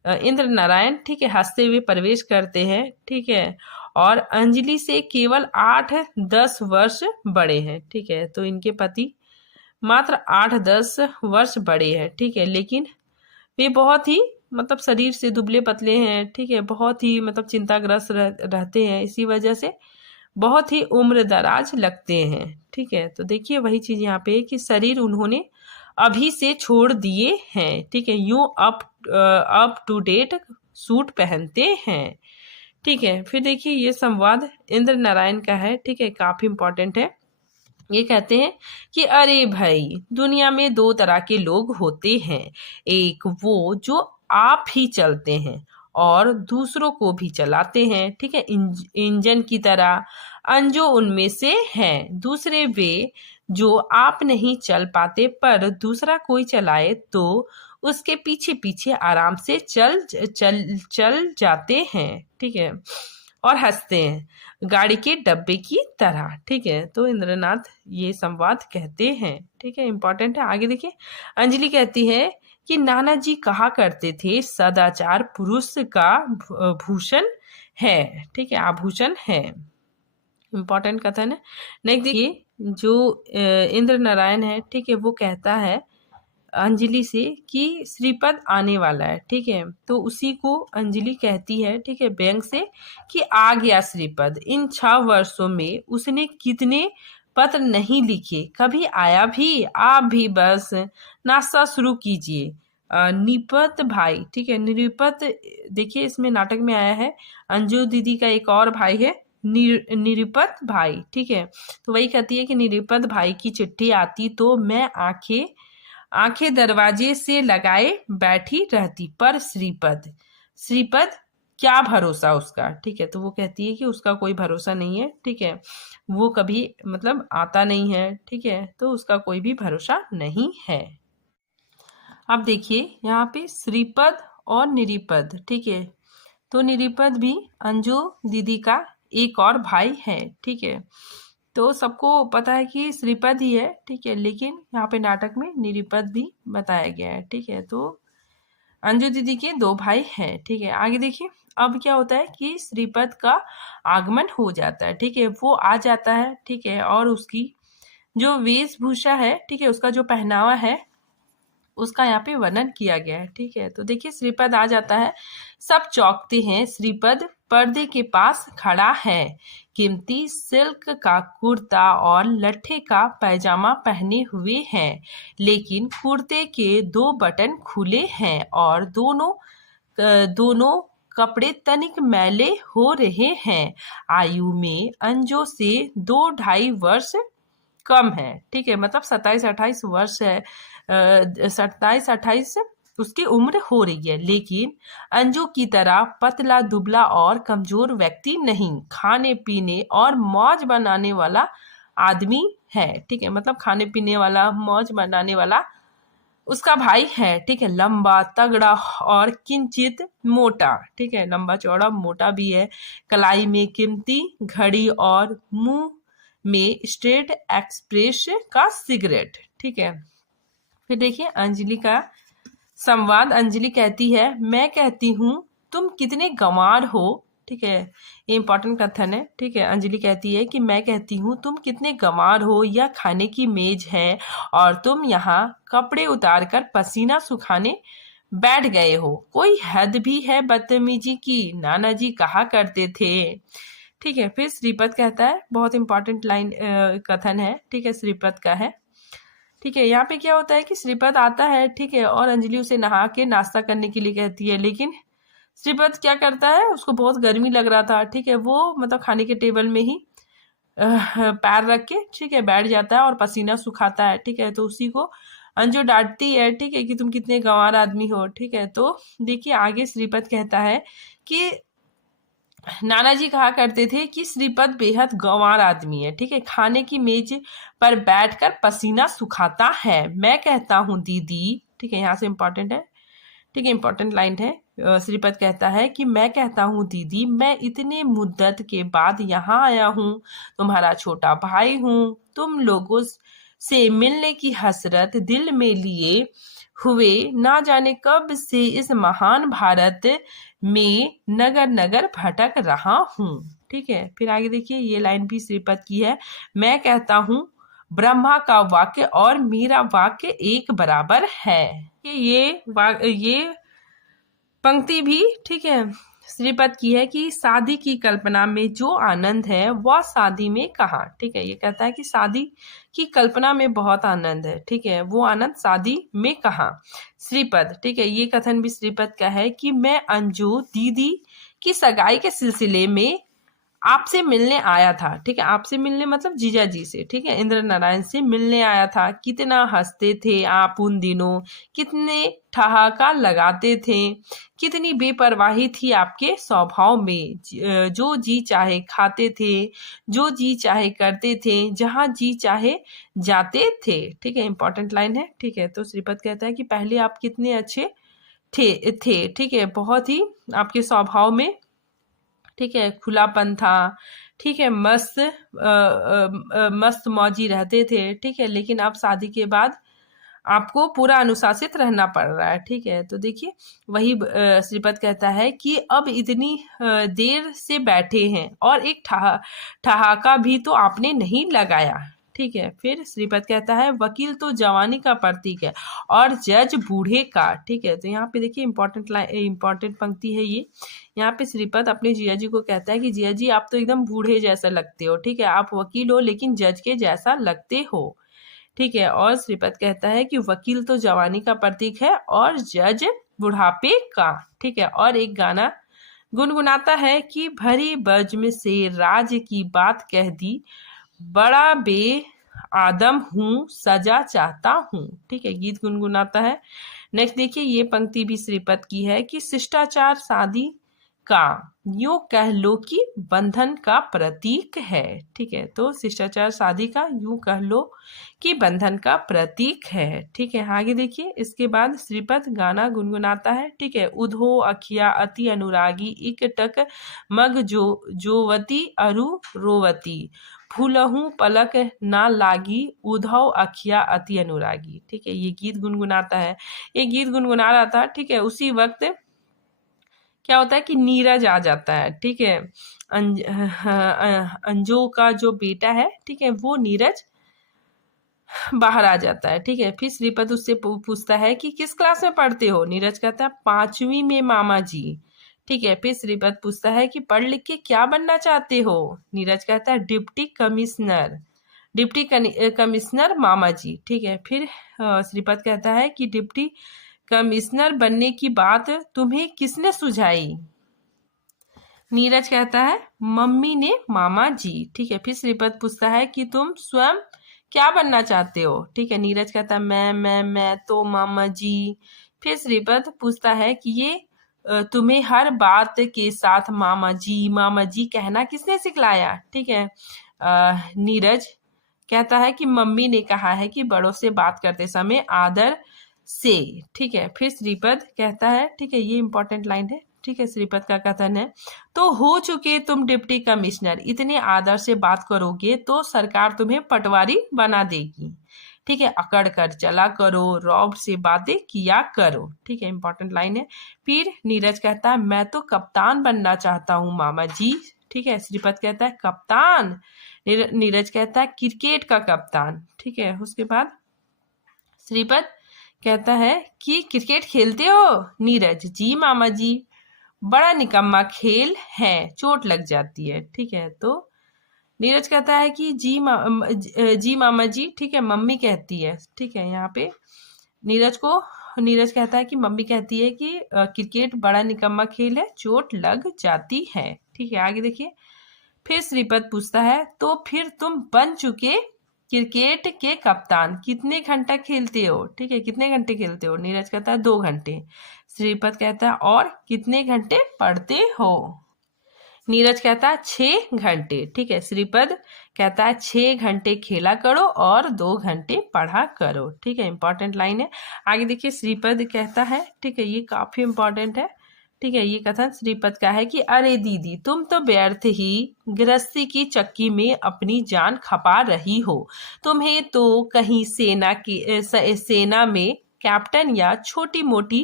इंद्र नारायण, ठीक है, हंसते हुए प्रवेश करते हैं। ठीक है, और अंजलि से केवल 8-10 वर्ष बड़े हैं। ठीक है, तो इनके पति मात्र 8-10 वर्ष बड़े हैं। ठीक है, लेकिन वे बहुत ही मतलब शरीर से दुबले पतले हैं। ठीक है, बहुत ही मतलब चिंताग्रस्त रहते हैं, इसी वजह से बहुत ही उम्र दराज लगते हैं। ठीक है, तो देखिए वही चीज यहाँ पे है कि शरीर उन्होंने अभी से छोड़ दिए हैं। ठीक है, यूं अप टू डेट सूट पहनते हैं। ठीक है, फिर देखिए, ये संवाद इंद्र नारायण का है। ठीक है, काफी इंपॉर्टेंट है। ये कहते हैं कि अरे भाई, दुनिया में 2 तरह के लोग होते हैं, एक वो जो आप ही चलते हैं और दूसरों को भी चलाते हैं। ठीक है, इंजन की तरह। अंजो उनमें से हैं। दूसरे वे जो आप नहीं चल पाते पर दूसरा कोई चलाए तो उसके पीछे पीछे आराम से चल चल चल जाते हैं। ठीक है, और हंसते हैं, गाड़ी के डब्बे की तरह। ठीक है, तो इंद्रनाथ ये संवाद कहते हैं। ठीक है, इंपॉर्टेंट है। आगे देखिए, अंजलि कहती है कि नाना जी कहा करते थे सदाचार पुरुष का भूषण है। ठीक है, आभूषण है। इंपॉर्टेंट कथन है। नेक्स्ट देखिए, जो इंद्र नारायण है, ठीक है, वो कहता है अंजलि से कि श्रीपद आने वाला है। ठीक है, तो उसी को अंजलि कहती है, ठीक है, बैंक से, कि आ गया श्रीपद। इन 6 वर्षों में उसने कितने पत्र नहीं लिखे, कभी आया भी? आप भी बस नाश्ता शुरू कीजिए। निपत भाई, ठीक है, निरुपत, देखिए इसमें नाटक में आया है, अंजू दीदी का एक और भाई है निरुपत भाई। ठीक है, तो वही कहती है कि निरुपत भाई की चिट्ठी आती तो मैं आंखें दरवाजे से लगाए बैठी रहती, पर श्रीपद क्या भरोसा उसका। ठीक है, तो वो कहती है कि उसका कोई भरोसा नहीं है। ठीक है, वो कभी मतलब आता नहीं है। ठीक है, तो उसका कोई भी भरोसा नहीं है। अब देखिए यहाँ पे श्रीपद और निरिपद। ठीक है, तो निरिपद भी अंजू दीदी का एक और भाई है। ठीक है, तो सबको पता है कि श्रीपद ही है। ठीक है, लेकिन यहाँ पे नाटक में निरिपद भी बताया गया है। ठीक है, तो अंजू दीदी के 2 भाई हैं। ठीक है, आगे देखिए, अब क्या होता है कि श्रीपद का आगमन हो जाता है। ठीक है, वो आ जाता है। ठीक है, और उसकी जो वेशभूषा है, ठीक है, उसका जो पहनावा है, उसका यहाँ पे वर्णन किया गया है। ठीक है, तो देखिए श्रीपद आ जाता है, सब चौंकते हैं। श्रीपद पर्दे के पास खड़ा है, कीमती सिल्क का कुर्ता और लट्ठे का पैजामा पहने हुए हैं, लेकिन कुर्ते के 2 बटन खुले हैं और दोनों कपड़े तनिक मैले हो रहे हैं। आयु में अंजो से 2-2.5 वर्ष कम है। ठीक है, मतलब 27-28 वर्ष है, 27-28 उसकी उम्र हो रही है, लेकिन अंजू की तरह पतला दुबला और कमजोर व्यक्ति नहीं, खाने पीने और मौज बनाने वाला आदमी है। ठीक है, मतलब खाने पीने वाला, मौज बनाने वाला उसका भाई है। ठीक है, लंबा तगड़ा और किंचित मोटा। ठीक है, लंबा चौड़ा मोटा भी है, कलाई में कीमती घड़ी और मुंह में स्ट्रेट एक्सप्रेस का सिगरेट। ठीक है, फिर देखिए अंजलि का संवाद। अंजलि कहती है, मैं कहती हूँ तुम कितने गंवार हो। ठीक है, ये इंपॉर्टेंट कथन है। ठीक है, अंजलि कहती है कि मैं कहती हूँ तुम कितने गंवार हो, यह खाने की मेज है और तुम यहाँ कपड़े उतार कर पसीना सुखाने बैठ गए हो। कोई हद भी है बदतमीजी की, नाना जी कहा करते थे। ठीक है, फिर श्रीपद कहता है, बहुत इंपॉर्टेंट लाइन कथन है। ठीक है, श्रीपद का है। ठीक है, यहाँ पे क्या होता है कि श्रीपद आता है, ठीक है, और अंजलि उसे नहा के नाश्ता करने के लिए कहती है, लेकिन श्रीपद क्या करता है, उसको बहुत गर्मी लग रहा था। ठीक है, वो मतलब खाने के टेबल में ही पैर रख के, ठीक है, बैठ जाता है और पसीना सुखाता है। ठीक है, तो उसी को अंजू डांटती है, ठीक है, कि तुम कितने गंवार आदमी हो। ठीक है, तो देखिए आगे श्रीपद कहता है कि नाना जी कहा करते थे कि श्रीपद बेहद गंवार आदमी है। ठीक है, खाने की मेज पर बैठकर पसीना सुखाता है। मैं कहता हूँ दीदी, ठीक है, यहाँ से इंपॉर्टेंट है। ठीक है, इंपॉर्टेंट लाइन है। श्रीपद कहता है कि मैं कहता हूँ दीदी, मैं इतने मुद्दत के बाद यहाँ आया हूँ, तुम्हारा छोटा भाई हूँ, तुम लोगों से मिलने की हसरत दिल में लिए हुए ना जाने कब से इस महान भारत में नगर नगर भटक रहा हूँ। ठीक है, फिर आगे देखिए, ये लाइन भी श्रीपद की है। मैं कहता हूँ ब्रह्मा का वाक्य और मेरा वाक्य एक बराबर है। ये पंक्ति भी, ठीक है, श्रीपद की है कि शादी की कल्पना में जो आनंद है वह शादी में कहाँ। ठीक है, ये कहता है कि शादी की कल्पना में बहुत आनंद है। ठीक है, वो आनंद शादी में कहाँ। श्रीपद, ठीक है, ये कथन भी श्रीपद का है कि मैं अंजू दीदी की सगाई के सिलसिले में आपसे मिलने आया था। ठीक है, आपसे मिलने मतलब जीजा जी से। ठीक है, इंद्र नारायण से मिलने आया था। कितना हंसते थे आप उन दिनों, कितने ठहाका लगाते थे, कितनी बेपरवाही थी आपके स्वभाव में। जो जी चाहे खाते थे, जो जी चाहे करते थे, जहाँ जी चाहे जाते थे। ठीक है, इंपॉर्टेंट लाइन है। ठीक है, तो श्रीपद कहता है कि पहले आप कितने अच्छे थे। ठीक है, बहुत ही आपके स्वभाव में, ठीक है, खुलापन था। ठीक है, मस्त मौजी रहते थे। ठीक है, लेकिन अब शादी के बाद आपको पूरा अनुशासित रहना पड़ रहा है। ठीक है, तो देखिए वही श्रीपद कहता है कि अब इतनी देर से बैठे हैं और एक ठहाका भी तो आपने नहीं लगाया। ठीक है, फिर श्रीपद कहता है वकील तो जवानी का प्रतीक है और जज बूढ़े का। ठीक है, तो यहाँ पे देखिए इंपॉर्टेंट पंक्ति है ये। यहाँ पे श्रीपद अपने जिया जी को कहता है कि जिया जी आप तो एकदम बूढ़े जैसा लगते हो। ठीक है, आप वकील हो लेकिन जज के जैसा लगते हो। ठीक है, और श्रीपद कहता है कि वकील तो जवानी का प्रतीक है और जज बुढ़ापे का। ठीक है, और एक गाना गुनगुनाता है कि भरी बज्म से राज की बात कह दी, बड़ा बे आदम हूँ सजा चाहता हूँ। ठीक है, गीत गुनगुनाता है। नेक्स्ट देखिए, ये पंक्ति भी श्रीपद की है कि शिष्टाचार शादी का यूं कह लो कि बंधन का प्रतीक है। ठीक है, तो शिष्टाचार शादी का यूं कह लो कि बंधन का प्रतीक है। ठीक है, आगे देखिए, इसके बाद श्रीपद गाना गुनगुनाता है। ठीक है, उधो अखिया अति अनुरागी, इक टक मग जोवती अरु रोवती, फूलहू पलक ना लागी, उधव अखिया अति अनुरागी। ठीक है, ये गीत गुनगुनाता है। ये गीत गुनगुना रहा था। ठीक है, उसी वक्त क्या होता है कि नीरज आ जाता है। ठीक है, अंजू का जो बेटा है, ठीक है, वो नीरज बाहर आ जाता है। ठीक है, फिर श्रीपद उससे पूछता है कि किस क्लास में पढ़ते हो। नीरज कहता है 5वीं में मामा जी। ठीक है, फिर श्रीपद पूछता है कि पढ़ लिख के क्या बनना चाहते हो। नीरज कहता है डिप्टी कमिश्नर मामा जी। ठीक है, फिर श्रीपद कहता है कि डिप्टी कमिश्नर बनने की बात तुम्हें किसने सुझाई। नीरज कहता है मम्मी ने मामा जी। ठीक है, फिर श्रीपद पूछता है कि तुम स्वयं क्या बनना चाहते हो। ठीक है, नीरज कहता है मैं तो मामा जी। फिर श्रीपद पूछता है कि ये तुम्हें हर बात के साथ मामा जी कहना किसने सिखलाया। ठीक है, नीरज कहता है कि मम्मी ने कहा है कि बड़ों से बात करते समय आदर से। ठीक है, फिर श्रीपद कहता है, ठीक है, ये इंपॉर्टेंट लाइन है। ठीक है, श्रीपद का कथन है, तो हो चुके तुम डिप्टी कमिश्नर, इतने आदर से बात करोगे तो सरकार तुम्हें पटवारी बना देगी। ठीक है, अकड़ कर चला करो, रौब से बातें किया करो। ठीक है, इंपॉर्टेंट लाइन है। फिर नीरज कहता है मैं तो कप्तान बनना चाहता हूँ मामा जी। ठीक है, श्रीपद कहता है कप्तान। नीरज कहता है क्रिकेट का कप्तान। ठीक है, उसके बाद श्रीपद कहता है कि क्रिकेट खेलते हो? नीरज जी मामा जी, बड़ा निकम्मा खेल है, चोट लग जाती है। ठीक है, तो नीरज कहता है कि जी मामा जी। ठीक है, मम्मी कहती है। ठीक है, यहाँ पे नीरज कहता है कि मम्मी कहती है कि क्रिकेट बड़ा निकम्मा खेल है, चोट लग जाती है। ठीक है, आगे देखिए। फिर श्रीपद पूछता है तो फिर तुम बन चुके क्रिकेट के कप्तान, कितने घंटा खेलते हो? ठीक है, कितने घंटे खेलते हो? नीरज कहता है 2 घंटे। श्रीपद कहता है और कितने घंटे पढ़ते हो? नीरज कहता है 6 घंटे। ठीक है, श्रीपद कहता है 6 घंटे खेला करो और 2 घंटे पढ़ा करो। ठीक है, इंपॉर्टेंट लाइन है। आगे देखिए, श्रीपद कहता है, ठीक है, ये काफी इंपॉर्टेंट है। ठीक है, ये कथन श्रीपद का है कि अरे दीदी तुम तो व्यर्थ ही गृहस्थी की चक्की में अपनी जान खपा रही हो, तुम्हें तो कहीं सेना में कैप्टन या छोटी मोटी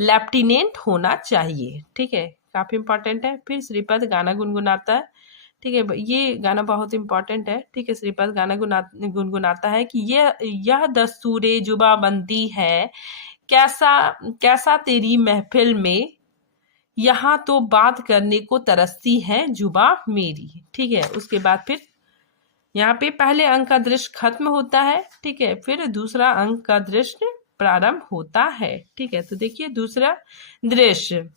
लेफ्टिनेंट होना चाहिए। ठीक है, काफी इंपॉर्टेंट है। फिर श्रीपद गाना गुनगुनाता है। ठीक है, ये गाना बहुत इंपॉर्टेंट है। ठीक है, श्रीपद गाना गुनगुनाता है कि यह दस्तूरे जुबा बनती है, कैसा कैसा तेरी महफिल में, यहाँ तो बात करने को तरसती है जुबा मेरी। ठीक है, उसके बाद फिर यहाँ पे पहले अंक का दृश्य खत्म होता है। ठीक है, फिर दूसरा अंक का दृश्य प्रारंभ होता है। ठीक है, तो देखिए दूसरा दृश्य।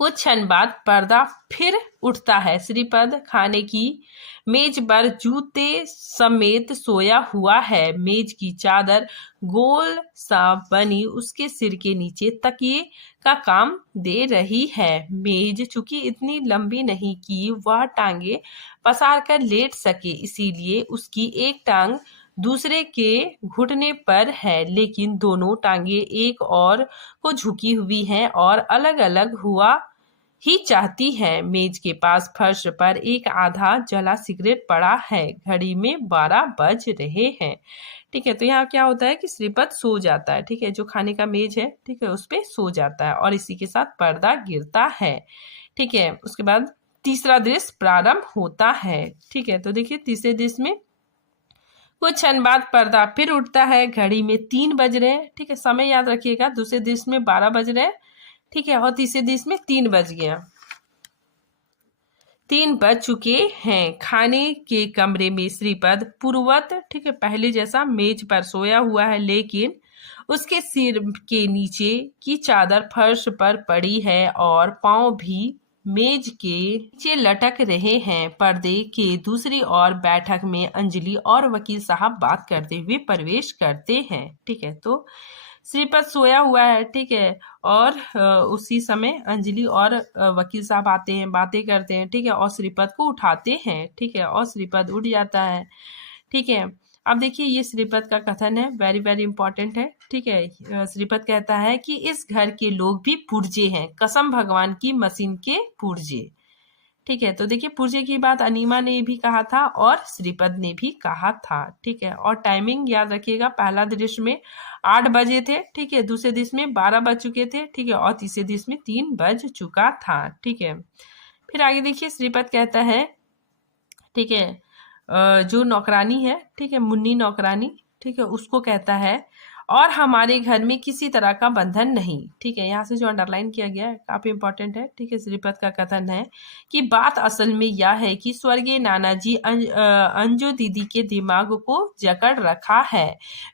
कुछ क्षण बाद पर्दा फिर उठता है। श्रीपद खाने की मेज पर जूते समेत सोया हुआ है। मेज की चादर गोल सा बनी उसके सिर के नीचे तकिए का काम दे रही है। मेज चूंकि इतनी लंबी नहीं कि वह टांगे पसार कर लेट सके, इसीलिए उसकी एक टांग दूसरे के घुटने पर है, लेकिन दोनों टांगे एक और को झुकी हुई हैं और अलग अलग हुआ ही चाहती है। मेज के पास फर्श पर एक आधा जला सिगरेट पड़ा है। घड़ी में 12 बज रहे हैं। ठीक है, तो यहाँ क्या होता है कि श्रीपद सो जाता है। ठीक है, जो खाने का मेज है, ठीक है, उस पे सो जाता है और इसी के साथ पर्दा गिरता है। ठीक है, उसके बाद तीसरा दृश्य प्रारंभ होता है। ठीक है, तो देखिए तीसरे दृश्य में कुछ क्षण बाद पर्दा फिर उठता है। घड़ी में 3 बज रहे हैं। ठीक है, समय याद रखिएगा। दूसरे दृश्य में 12 बज रहे हैं। ठीक है, और तीसरे दृश्य में 3 बज गया। 3 बज चुके हैं। खाने के कमरे में श्रीपद पूर्ववत, ठीक है, पहले जैसा मेज पर सोया हुआ है, लेकिन उसके सिर के नीचे की चादर फर्श पर पड़ी है और पांव भी मेज के नीचे लटक रहे हैं। पर्दे के दूसरी ओर बैठक में अंजलि और वकील साहब बात करते हुए प्रवेश करते हैं। ठीक है, तो श्रीपद सोया हुआ है। ठीक है, और उसी समय अंजलि और वकील साहब आते हैं, बातें करते हैं। ठीक है, और श्रीपद को उठाते हैं। ठीक है, और श्रीपद उठ जाता है। ठीक है, अब देखिए ये श्रीपद का कथन है, वेरी वेरी इंपॉर्टेंट है। ठीक है, श्रीपद कहता है कि इस घर के लोग भी पुर्जे हैं, कसम भगवान की मशीन के पुर्जे। ठीक है, तो देखिए पुर्जे की बात अनीमा ने भी कहा था और श्रीपद ने भी कहा था। ठीक है, और टाइमिंग याद रखिएगा। पहला दृश्य में 8 बजे थे। ठीक है, दूसरे दृश्य में 12 बज चुके थे। ठीक है, और तीसरे दृश्य में 3 बज चुका था। ठीक है, फिर आगे देखिए श्रीपद कहता है, ठीक है, जो नौकरानी है, ठीक है, मुन्नी नौकरानी, ठीक है, उसको कहता है और हमारे घर में किसी तरह का बंधन नहीं। ठीक है, यहाँ से जो अंडरलाइन किया गया है काफी इंपॉर्टेंट है। ठीक है, श्रीपद का कथन है कि बात असल में यह है कि स्वर्गीय नाना जी अंजू दीदी के दिमाग को जकड़ रखा है।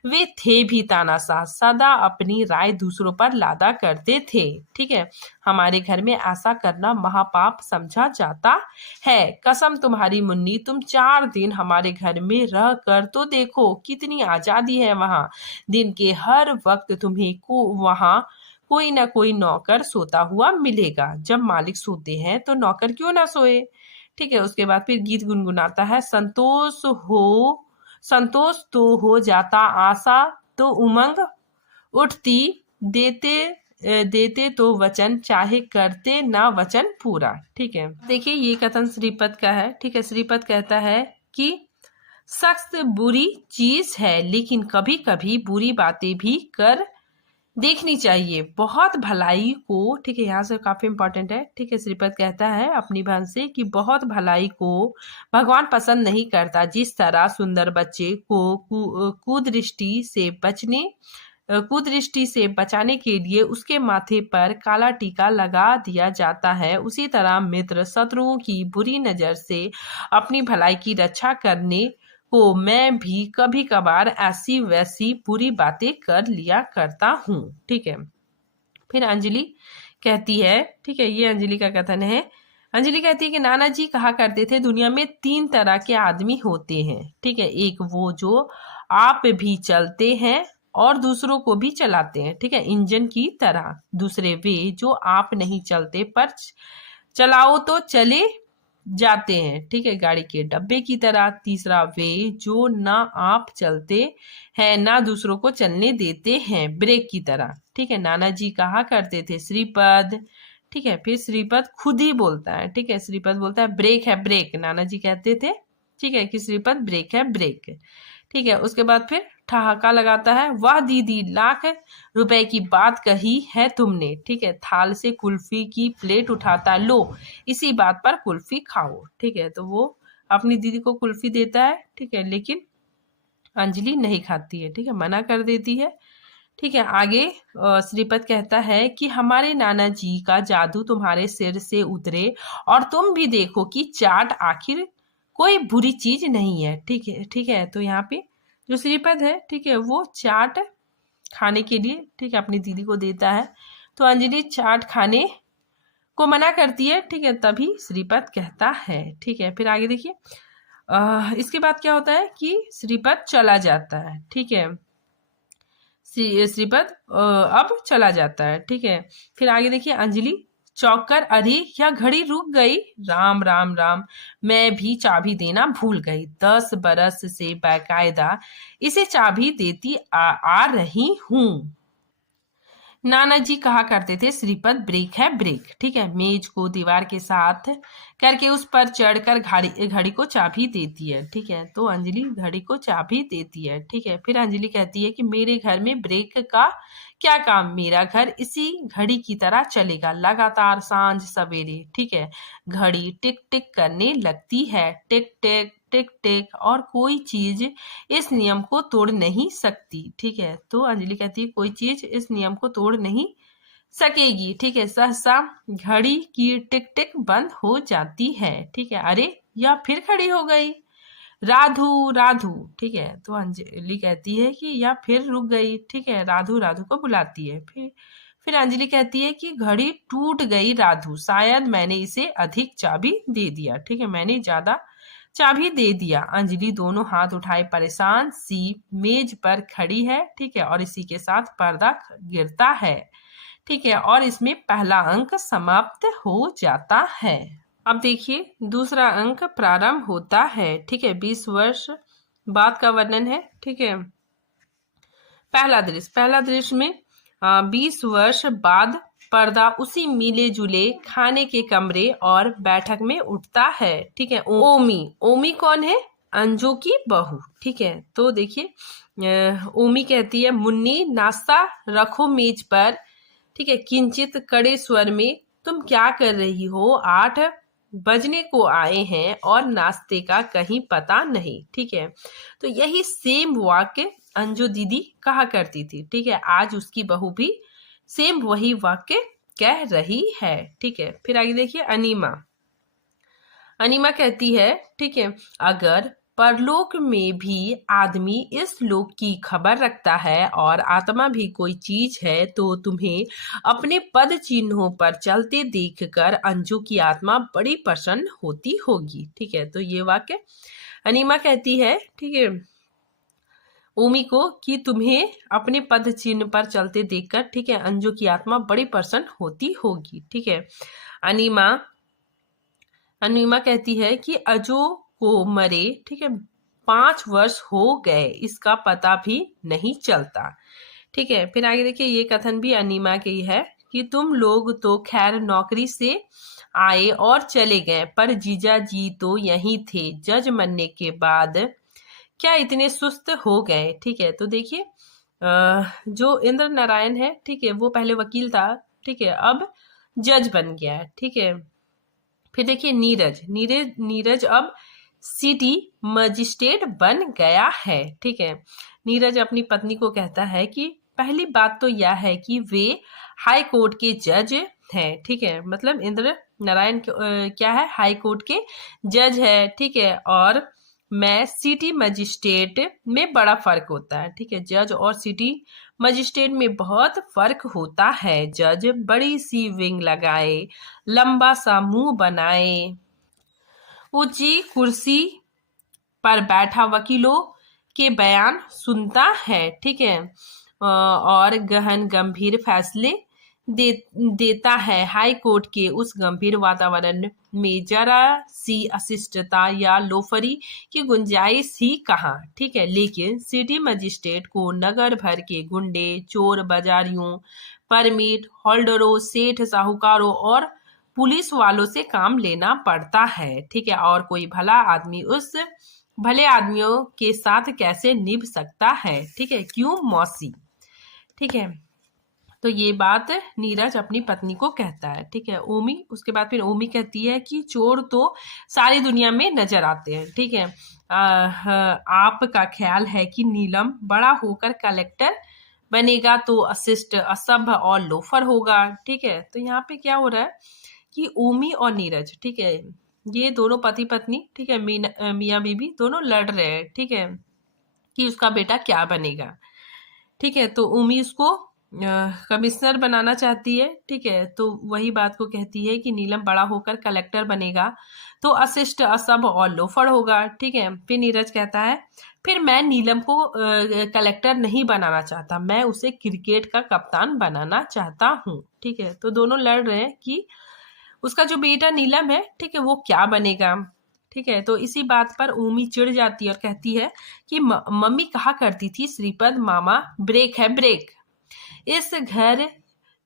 वे थे भी तानाशाह, सदा अपनी राय दूसरों पर लादा करते थे। ठीक है, हमारे घर में ऐसा करना महापाप समझा जाता है। कसम तुम्हारी मुन्नी, तुम 4 दिन हमारे घर में रह कर तो देखो, कितनी आजादी है वहाँ। दिन के हर वक्त तुम्हें वहाँ कोई ना कोई नौकर सोता हुआ मिलेगा। जब मालिक सोते हैं तो नौकर क्यों ना सोए। ठीक है, उसके बाद फिर गीत गुनगुनाता है, संतोष तो हो जाता, आशा तो उमंग उठती, देते तो वचन, चाहे करते ना वचन पूरा। ठीक है, देखिए ये कथन श्रीपद का है। ठीक है, श्रीपद कहता है कि सख्त बुरी चीज है, लेकिन कभी कभी बुरी बातें भी कर देखनी चाहिए। बहुत भलाई को, ठीक है, यहाँ से काफी इंपॉर्टेंट है, ठीक है, श्रीपद कहता है अपनी बहन से कि बहुत भलाई को भगवान पसंद नहीं करता। जिस तरह सुंदर बच्चे को कुदृष्टि से बचाने के लिए उसके माथे पर काला टीका लगा दिया जाता है, उसी तरह मित्र शत्रुओं की बुरी नजर से अपनी भलाई की रक्षा करने को मैं भी कभी कभार ऐसी वैसी बुरी बातें कर लिया करता हूँ। ठीक है, फिर अंजलि कहती है, ठीक है, ये अंजलि का कथन है। अंजलि कहती है कि नाना जी कहा करते थे दुनिया में 3 तरह के आदमी होते हैं। ठीक है, एक वो जो आप भी चलते हैं और दूसरों को भी चलाते हैं, ठीक है, इंजन की तरह। दूसरे वे जो आप नहीं चलते पर चलाओ तो चले जाते हैं, ठीक है, गाड़ी के डब्बे की तरह। तीसरा वे जो ना आप चलते हैं ना दूसरों को चलने देते हैं, ब्रेक की तरह। ठीक है, नाना जी कहा करते थे श्रीपद, ठीक है, फिर श्रीपद खुद ही बोलता है, ठीक है, श्रीपद बोलता है ब्रेक है ब्रेक, नाना जी कहते थे, ठीक है, कि श्रीपद ब्रेक है ब्रेक। ठीक है, उसके बाद फिर ठहाका लगाता है, वाह दीदी लाख रुपए की बात कही है तुमने। ठीक है, थाल से कुल्फी की प्लेट उठाता, लो इसी बात पर कुल्फी खाओ। ठीक है, तो वो अपनी दीदी को कुल्फी देता है, ठीक है, लेकिन अंजलि नहीं खाती है, ठीक है, मना कर देती है। ठीक है, आगे श्रीपद कहता है कि हमारे नाना जी का जादू तुम्हारे सिर से उतरे और तुम भी देखो कि चाट आखिर कोई बुरी चीज नहीं है। ठीक है, ठीक है, तो यहाँ पे जो श्रीपद है, ठीक है, वो चाट खाने के लिए, ठीक है, अपनी दीदी को देता है, तो अंजलि चाट खाने को मना करती है। ठीक है, तभी श्रीपद कहता है, ठीक है, फिर आगे देखिए इसके बाद क्या होता है कि श्रीपद चला जाता है। ठीक है, श्रीपद अब चला जाता है। ठीक है, फिर आगे देखिए अंजलि चौंक कर, अरे यह घड़ी रुक गई, राम राम राम, मैं भी चाबी देना भूल गई। 10 बरस से बाकायदा इसे चाबी देती आ रही हूँ। नाना जी कहा करते थे श्रीपद ब्रेक है ब्रेक। ठीक है, मेज को दीवार के साथ करके उस पर चढ़कर घड़ी को चाबी देती है। ठीक है, तो अंजलि घड़ी को चाबी देती है। ठीक है, फिर अंजलि कहती है कि मेरे घर में ब्रेक का क्या काम, मेरा घर इसी घड़ी की तरह चलेगा लगातार सांझ सवेरे। ठीक है, घड़ी टिक टिक करने लगती है, टिक टिक टिक टिक, और कोई चीज इस नियम को तोड़ नहीं सकती। ठीक है, तो अंजलि कहती है कोई चीज इस नियम को तोड़ नहीं सकेगी। ठीक है, सहसा घड़ी की टिक टिक बंद हो जाती है। ठीक है, अरे यह फिर खड़ी हो गई, राधु राधु। ठीक है, तो अंजलि कहती है कि यह फिर रुक गई। ठीक है, राधु राधु को बुलाती है। फिर अंजलि कहती है कि घड़ी टूट गई राधु, शायद मैंने इसे अधिक चाबी दे दिया। ठीक है, मैंने ज्यादा चाबी दे दिया। अंजलि दोनों हाथ उठाए परेशान सी मेज पर खड़ी है। ठीक है, और इसी के साथ पर्दा गिरता है। ठीक है, और इसमें पहला अंक समाप्त हो जाता है। अब देखिए दूसरा अंक प्रारंभ होता है। ठीक है, 20 वर्ष बाद का वर्णन है। ठीक है, पहला दृश्य में 20 वर्ष बाद पर्दा उसी मिले जुले खाने के कमरे और बैठक में उठता है। ठीक है, ओमी कौन है, अंजू की बहू। ठीक है, तो देखिए ओमी कहती है मुन्नी नाश्ता रखो मेज पर। ठीक है, किंचित कड़े स्वर में, तुम क्या कर रही हो, 8 बजने को आए हैं और नाश्ते का कहीं पता नहीं। ठीक है, तो यही सेम वाक्य अंजू दीदी कहा करती थी। ठीक है, आज उसकी बहू भी सेम वही वाक्य कह रही है। ठीक है, फिर आगे देखिए अनीमा कहती है, ठीक है, अगर परलोक में भी आदमी इस लोक की खबर रखता है और आत्मा भी कोई चीज है, तो तुम्हें अपने पद चिन्हों पर चलते देखकर अंजू की आत्मा बड़ी प्रसन्न होती होगी। ठीक है, तो ये वाक्य अनीमा कहती है, ठीक है, ओमी को, कि तुम्हें अपने पद चिन्ह पर चलते देखकर, ठीक है, अंजू की आत्मा बड़ी प्रसन्न होती होगी। ठीक है, अनीमा कहती है कि अजो को मरे, ठीक है, 5 वर्ष हो गए, इसका पता भी नहीं चलता। ठीक है, फिर आगे देखिए ये कथन भी अनीमा के ही है कि तुम लोग तो खैर नौकरी से आए और चले गए, पर जीजा जी तो यहीं थे। जज मरने के बाद क्या इतने सुस्त हो गए। ठीक है, तो देखिए जो इंद्र नारायण है, ठीक है, वो पहले वकील था, ठीक है, अब जज बन गया है। ठीक है, फिर देखिए नीरज नीरज नीरज अब सिटी मजिस्ट्रेट बन गया है। ठीक है, नीरज अपनी पत्नी को कहता है कि पहली बात तो यह है कि वे हाई कोर्ट के जज हैं। ठीक है, मतलब इंद्र नारायण क्या है, हाई कोर्ट के जज है। ठीक है, और मैं सिटी मजिस्ट्रेट में बड़ा फर्क होता है। ठीक है, जज और सिटी मजिस्ट्रेट में बहुत फर्क होता है। जज बड़ी सी विंग लगाए, लंबा सा मुंह बनाए, ऊंची कुर्सी पर बैठा वकीलों के बयान सुनता है। ठीक है, और गहन गंभीर फैसले देता है। हाई कोर्ट के उस गंभीर वातावरण में जरा सी अशिष्टता या लोफरी की गुंजाइश ही कहाँ। ठीक है, लेकिन सिटी मजिस्ट्रेट को नगर भर के गुंडे, चोर, बाजारियों, परमिट होल्डरों, सेठ, साहूकारों और पुलिस वालों से काम लेना पड़ता है। ठीक है, और कोई भला आदमी उस भले आदमियों के साथ कैसे निभ सकता है। ठीक है, क्यों मौसी। ठीक है, तो ये बात नीरज अपनी पत्नी को कहता है। ठीक है, ओमी उसके बाद फिर ओमी कहती है कि चोर तो सारी दुनिया में नजर आते हैं। ठीक है, आपका ख्याल है कि नीलम बड़ा होकर कलेक्टर बनेगा तो असिस्ट, असभ्य और लोफर होगा। ठीक है, तो यहाँ पे क्या हो रहा है कि ओमी और नीरज, ठीक है, ये दोनों पति पत्नी, ठीक है, मियाँ बीबी दोनों लड़ रहे हैं। ठीक है, कि उसका बेटा क्या बनेगा। ठीक है, तो ओमी उसको कमिश्नर बनाना चाहती है। ठीक है, तो वही बात को कहती है कि नीलम बड़ा होकर कलेक्टर बनेगा तो अशिष्ट, असभ्य और लोफड़ होगा। ठीक है, फिर नीरज कहता है फिर मैं नीलम को कलेक्टर नहीं बनाना चाहता, मैं उसे क्रिकेट का कप्तान बनाना चाहता हूँ। ठीक है, तो दोनों लड़ रहे हैं कि उसका जो बेटा नीलम है, ठीक है, वो क्या बनेगा। ठीक है, तो इसी बात पर ओमी चिढ़ जाती है और कहती है कि मम्मी कहा करती थी श्रीपद मामा ब्रेक है ब्रेक। इस घर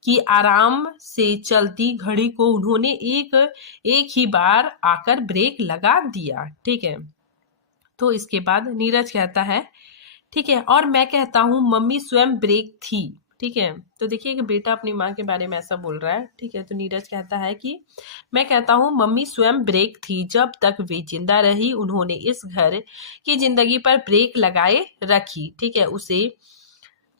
की आराम से चलती घड़ी को उन्होंने एक एक ही बार आकर ब्रेक लगा दिया। ठीक है, तो इसके बाद नीरज कहता है ठीक है, और मैं कहता हूँ मम्मी स्वयं ब्रेक थी। ठीक है, तो देखिए कि बेटा अपनी माँ के बारे में ऐसा बोल रहा है। ठीक है, तो नीरज कहता है कि मैं कहता हूँ मम्मी स्वयं ब्रेक थी, जब तक वे जिंदा रही उन्होंने इस घर की जिंदगी पर ब्रेक लगाए रखी। ठीक है, उसे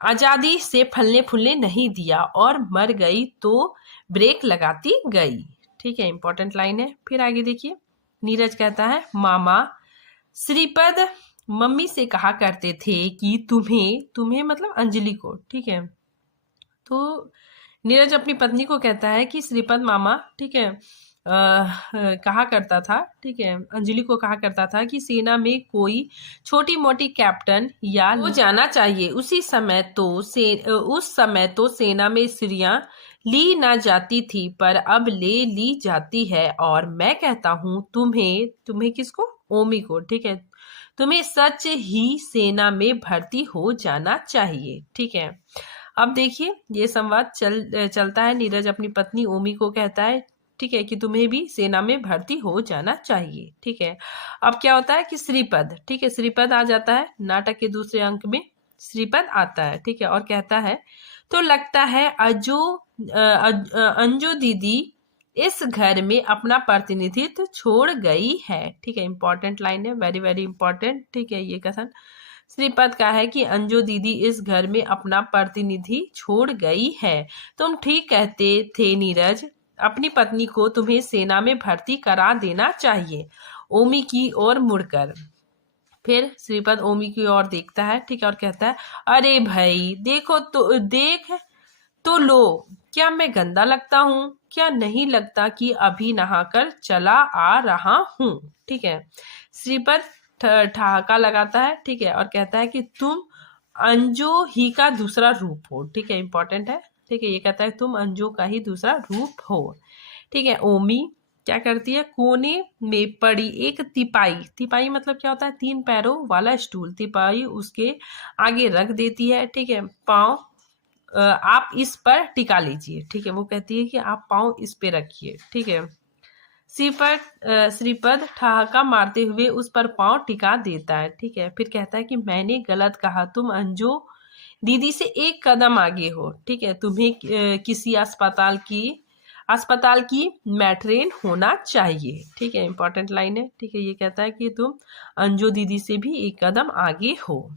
आजादी से फलने फूलने नहीं दिया और मर गई तो ब्रेक लगाती गई। ठीक है, इंपॉर्टेंट लाइन है। फिर आगे देखिए, नीरज कहता है मामा श्रीपद मम्मी से कहा करते थे कि तुम्हें तुम्हें मतलब अंजलि को। ठीक है, तो नीरज अपनी पत्नी को कहता है कि श्रीपद मामा, ठीक है, कहा करता था, ठीक है, अंजलि को कहा करता था कि सेना में कोई छोटी मोटी कैप्टन या हो जाना चाहिए। उस समय तो सेना में स्त्रियां ली ना जाती थी, पर अब ले ली जाती है। और मैं कहता हूँ तुम्हें तुम्हें किसको, ओमी को, ठीक है, तुम्हें सच ही सेना में भर्ती हो जाना चाहिए। ठीक है, अब देखिए ये संवाद चलता है। नीरज अपनी पत्नी ओमी को कहता है, ठीक है, कि तुम्हें भी सेना में भर्ती हो जाना चाहिए। ठीक है, अब क्या होता है कि श्रीपद, ठीक है, श्रीपद आ जाता है नाटक के दूसरे अंक में, श्रीपद आता है। ठीक है, और कहता है तो लगता है अंजू दीदी इस घर में अपना प्रतिनिधित्व छोड़ गई है। ठीक है, इंपॉर्टेंट लाइन है, वेरी वेरी इंपॉर्टेंट। ठीक है, ये कथन श्रीपद का है कि अंजू दीदी इस घर में अपना प्रतिनिधि छोड़ गई है। तुम ठीक कहते थे नीरज, अपनी पत्नी को तुम्हें सेना में भर्ती करा देना चाहिए। ओमी की ओर मुड़कर फिर श्रीपद ओमी की ओर देखता है, ठीक है, और कहता है अरे भाई देखो तो देख तो लो, क्या मैं गंदा लगता हूँ? क्या नहीं लगता कि अभी नहाकर चला आ रहा हूँ। ठीक है, श्रीपद ठहाका लगाता है, ठीक है, और कहता है कि तुम अंजू ही का दूसरा रूप हो। ठीक है, इंपॉर्टेंट है। ठीक है, ये कहता है तुम अंजू का ही दूसरा रूप हो। ठीक है, ओमी क्या करती है, कोने में पड़ी एक तिपाई, तिपाई मतलब क्या होता है, 3 पैरों वाला स्टूल, तिपाई उसके आगे रख देती है। ठीक है, पाँव आप इस पर टिका लीजिए। ठीक है, वो कहती है कि आप पाँव इस पे रखिए। ठीक है, श्रीपद ठहाका मारते हुए उस पर पांव टिका देता है। ठीक है, फिर कहता है कि मैंने गलत कहा, तुम अंजू दीदी से एक कदम आगे हो। ठीक है, तुम्हें किसी अस्पताल की मैट्रेन होना चाहिए। ठीक है, इंपॉर्टेंट लाइन है। ठीक है, ये कहता है कि तुम अंजू दीदी से भी एक कदम आगे हो।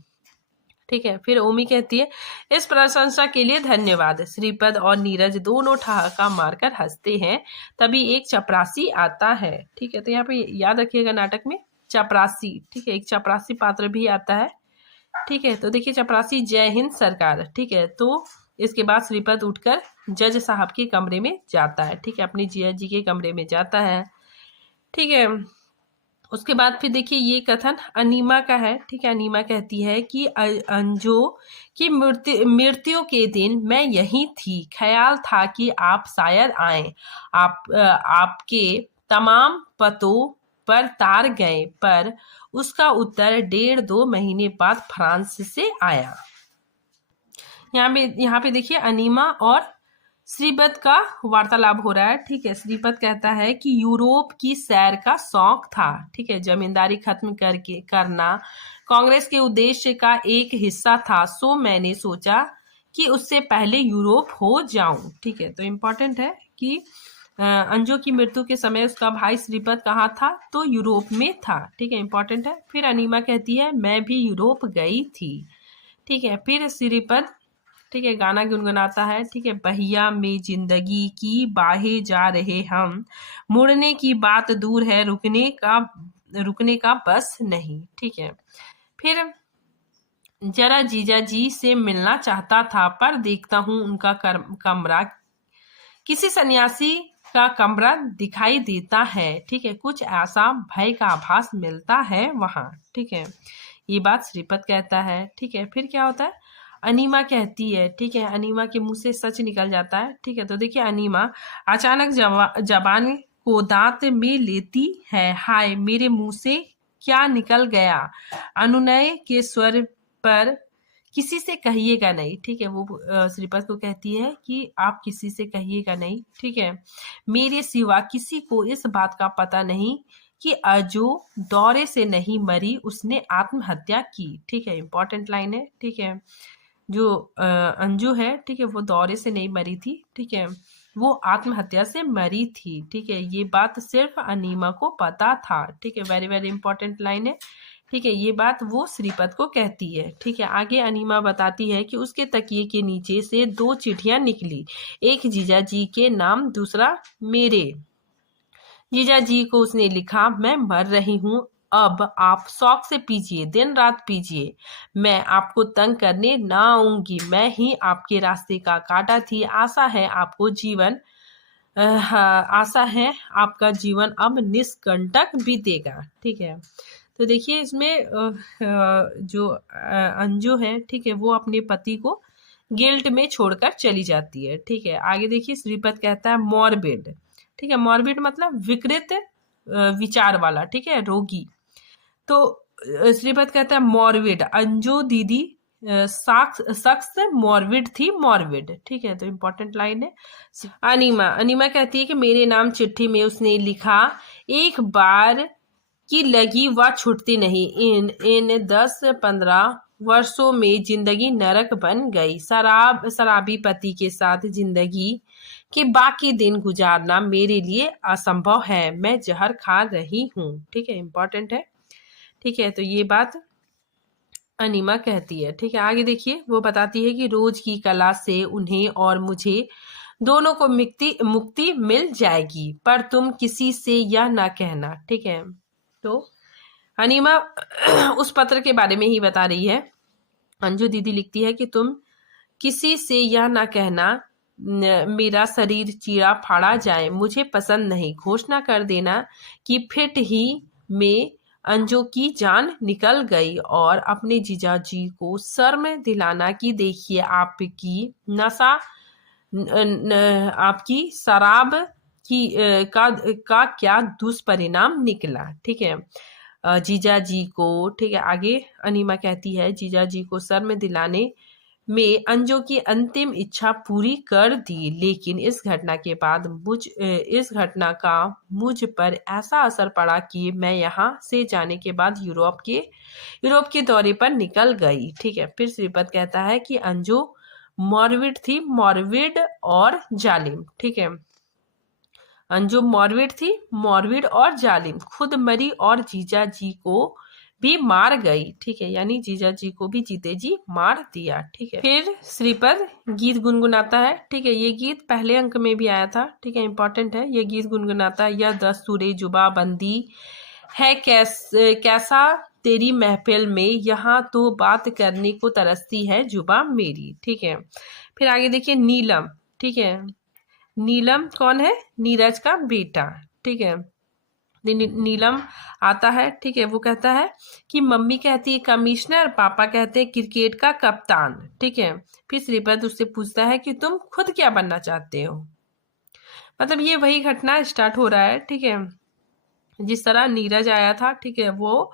ठीक है, फिर ओमी कहती है इस प्रशंसा के लिए धन्यवाद। श्रीपद और नीरज दोनों ठहाका मारकर हंसते हैं। तभी एक चपरासी आता है। ठीक है, तो यहाँ पे याद रखिएगा नाटक में चपरासी। ठीक है, एक चपरासी पात्र भी आता है। ठीक है, तो देखिए चपरासी जय हिंद सरकार। ठीक है, तो इसके बाद श्रीपद उठकर जज साहब के कमरे में जाता है। ठीक है, अपनी जिया जी के कमरे में जाता है। ठीक है, उसके बाद फिर देखिए ये कथन अनीमा का है। ठीक है, अनीमा कहती है कि अंजू की मृत्यु के दिन मैं यहीं थी। ख्याल था कि आप शायद आए। आपके तमाम पतों पर तार गए, पर उसका उत्तर 1.5-2 महीने बाद फ्रांस से आया। यहाँ पे देखिए अनीमा और श्रीपद का वार्तालाप हो रहा है। ठीक है, श्रीपद कहता है कि यूरोप की सैर का शौक था। ठीक है, जमींदारी खत्म करना कांग्रेस के उद्देश्य का एक हिस्सा था, सो मैंने सोचा कि उससे पहले यूरोप हो जाऊं। ठीक है, तो इम्पोर्टेंट है कि अंजू की मृत्यु के समय उसका भाई श्रीपद कहाँ था, तो यूरोप में था। ठीक है, इंपॉर्टेंट है। फिर अनीमा कहती है मैं भी यूरोप गई थी। ठीक है, फिर श्रीपद ठीक है गाना गुनगुनाता है। ठीक है, बहिया में जिंदगी की बाहे जा रहे हम, मुड़ने की बात दूर है, रुकने का बस नहीं। ठीक है, फिर जरा जीजा जी से मिलना चाहता था, पर देखता हूं उनका कमरा किसी सन्यासी का कमरा दिखाई देता है। ठीक है, कुछ ऐसा भय का आभास मिलता है वहां। ठीक है, ये बात श्रीपद कहता है। ठीक है, फिर क्या होता है अनीमा कहती है। ठीक है, अनीमा के मुंह से सच निकल जाता है। ठीक है, तो देखिए अनीमा अचानक जबान को दांत में लेती है। हाय, मेरे मुंह से क्या निकल गया। अनुनय के स्वर पर किसी से कहिएगा नहीं। ठीक है, वो श्रीपद को कहती है कि आप किसी से कहिएगा नहीं। ठीक है, मेरे सिवा किसी को इस बात का पता नहीं कि अजो दौरे से नहीं मरी, उसने आत्महत्या की। ठीक है, इंपॉर्टेंट लाइन है। ठीक है, जो अंजू है ठीक है वो दौरे से नहीं मरी थी। ठीक है, वो आत्महत्या से मरी थी। ठीक है, ये बात सिर्फ अनीमा को पता था। ठीक है, वेरी वेरी इंपॉर्टेंट लाइन है। ठीक है, ये बात वो श्रीपद को कहती है। ठीक है, आगे अनीमा बताती है कि उसके तकिए के नीचे से 2 चिट्ठियां निकली, एक जीजा जी के नाम, दूसरा मेरे। जीजा जी को उसने लिखा मैं मर रही हूँ, अब आप शौक से पीजिए, दिन रात पीजिए, मैं आपको तंग करने ना आऊंगी, मैं ही आपके रास्ते का कांटा थी। आशा है आपका जीवन अब निष्कंटक बीतेगा। ठीक है, तो देखिए इसमें जो अंजू है ठीक है वो अपने पति को गिल्ट में छोड़कर चली जाती है। ठीक है, आगे देखिए श्रीपद कहता है मॉर्बिड। ठीक है, मॉर्बिड मतलब विकृत विचार वाला। ठीक है, रोगी। तो श्रीपद कहता है मॉर्बिड, अंजू दीदी शख्स मॉर्बिड थी, मॉर्बिड। ठीक है, तो इंपॉर्टेंट लाइन है। अनीमा कहती है कि मेरे नाम चिट्ठी में उसने लिखा, एक बार की लगी वह छूटती नहीं, इन 10-15 वर्षों में जिंदगी नरक बन गई। शराबी पति के साथ जिंदगी के बाकी दिन गुजारना मेरे लिए असंभव है, मैं जहर खा रही हूँ। ठीक है, इंपॉर्टेंट है। ठीक है, तो ये बात अनीमा कहती है। ठीक है, आगे देखिए वो बताती है कि रोज की कला से उन्हें और मुझे दोनों को मुक्ति मिल जाएगी, पर तुम किसी से यह ना कहना। ठीक है, तो अनीमा उस पत्र के बारे में ही बता रही है। अंजू दीदी लिखती है कि तुम किसी से यह ना कहना, मेरा शरीर चीरा फाड़ा जाए, मुझे पसंद नहीं। घोषणा कर देना कि फिट ही में अंजू की जान निकल गई, और अपने जीजाजी को शर्म दिलाना कि देखिए आपकी नशा आपकी शराब की का क्या दुष्परिणाम निकला। ठीक है, जीजा जी को ठीक है आगे अनीमा कहती है जीजा जी को शर्म दिलाने में अंजू की अंतिम इच्छा पूरी कर दी, लेकिन इस घटना के बाद इस घटना का मुझ पर ऐसा असर पड़ा कि मैं यहाँ से जाने के बाद यूरोप के दौरे पर निकल गई। ठीक है, फिर श्रीपद कहता है कि अंजू मॉर्विड थी, मॉर्विड और जालिम। ठीक है, अंजू मॉर्विड थी, मॉर्विड और जालिम, खुद मरी और जीजा जी को भी मार गई। ठीक है, यानी जीजा जी को भी जीते जी मार दिया। ठीक है, फिर श्रीपद गीत गुनगुनाता है। ठीक है, ये गीत पहले अंक में भी आया था। ठीक है, इंपॉर्टेंट है। ये गीत गुनगुनाता है, यह दस्तूरे जुबा बंदी है कैसा तेरी महफिल में, यहाँ तो बात करने को तरसती है जुबा मेरी। ठीक है, फिर आगे देखिए नीलम। ठीक है, नीलम कौन है? नीरज का बेटा। ठीक है, नीलम आता है। ठीक है, वो कहता है कि मम्मी कहती है कमिश्नर, पापा कहते हैं क्रिकेट का कप्तान। ठीक है, फिर श्रीपद उससे पूछता है कि तुम खुद क्या बनना चाहते हो। मतलब ये वही घटना स्टार्ट हो रहा है। ठीक है, जिस तरह नीरज आया था, ठीक है, वो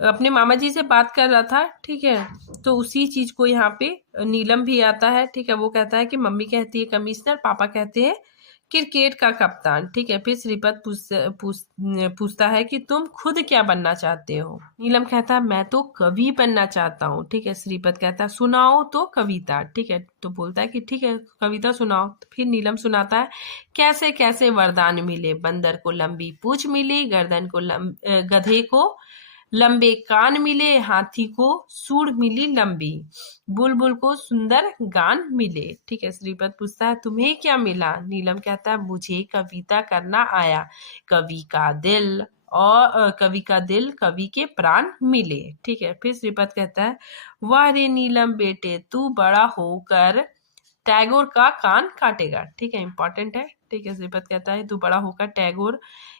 अपने मामा जी से बात कर रहा था। ठीक है, तो उसी चीज को यहाँ पे नीलम भी आता है। ठीक है, वो कहता है कि मम्मी कहती है कमिश्नर, पापा कहते हैं क्रिकेट का कप्तान। ठीक है, फिर श्रीपद पूछता है कि तुम खुद क्या बनना चाहते हो। नीलम कहता है मैं तो कवि बनना चाहता हूँ। ठीक है, श्रीपद कहता है सुनाओ तो कविता। ठीक है, तो बोलता है कि ठीक है कविता सुनाओ। तो फिर नीलम सुनाता है, कैसे कैसे वरदान मिले, बंदर को लंबी पूंछ मिली, गर्दन को गधे को लंबे कान मिले, हाथी को सूंड मिली लंबी, बुलबुल को सुंदर गान मिले। ठीक है, श्रीपद पूछता है तुम्हें क्या मिला। नीलम कहता है मुझे कविता करना आया, कवि का दिल कवि के प्राण मिले। ठीक है, फिर श्रीपद कहता है वाह रे नीलम बेटे, तू बड़ा होकर टैगोर का कान काटेगा। ठीक है, इंपॉर्टेंट है। ठीक है, श्रीपद कहता है तू बड़ा होकर टैगोर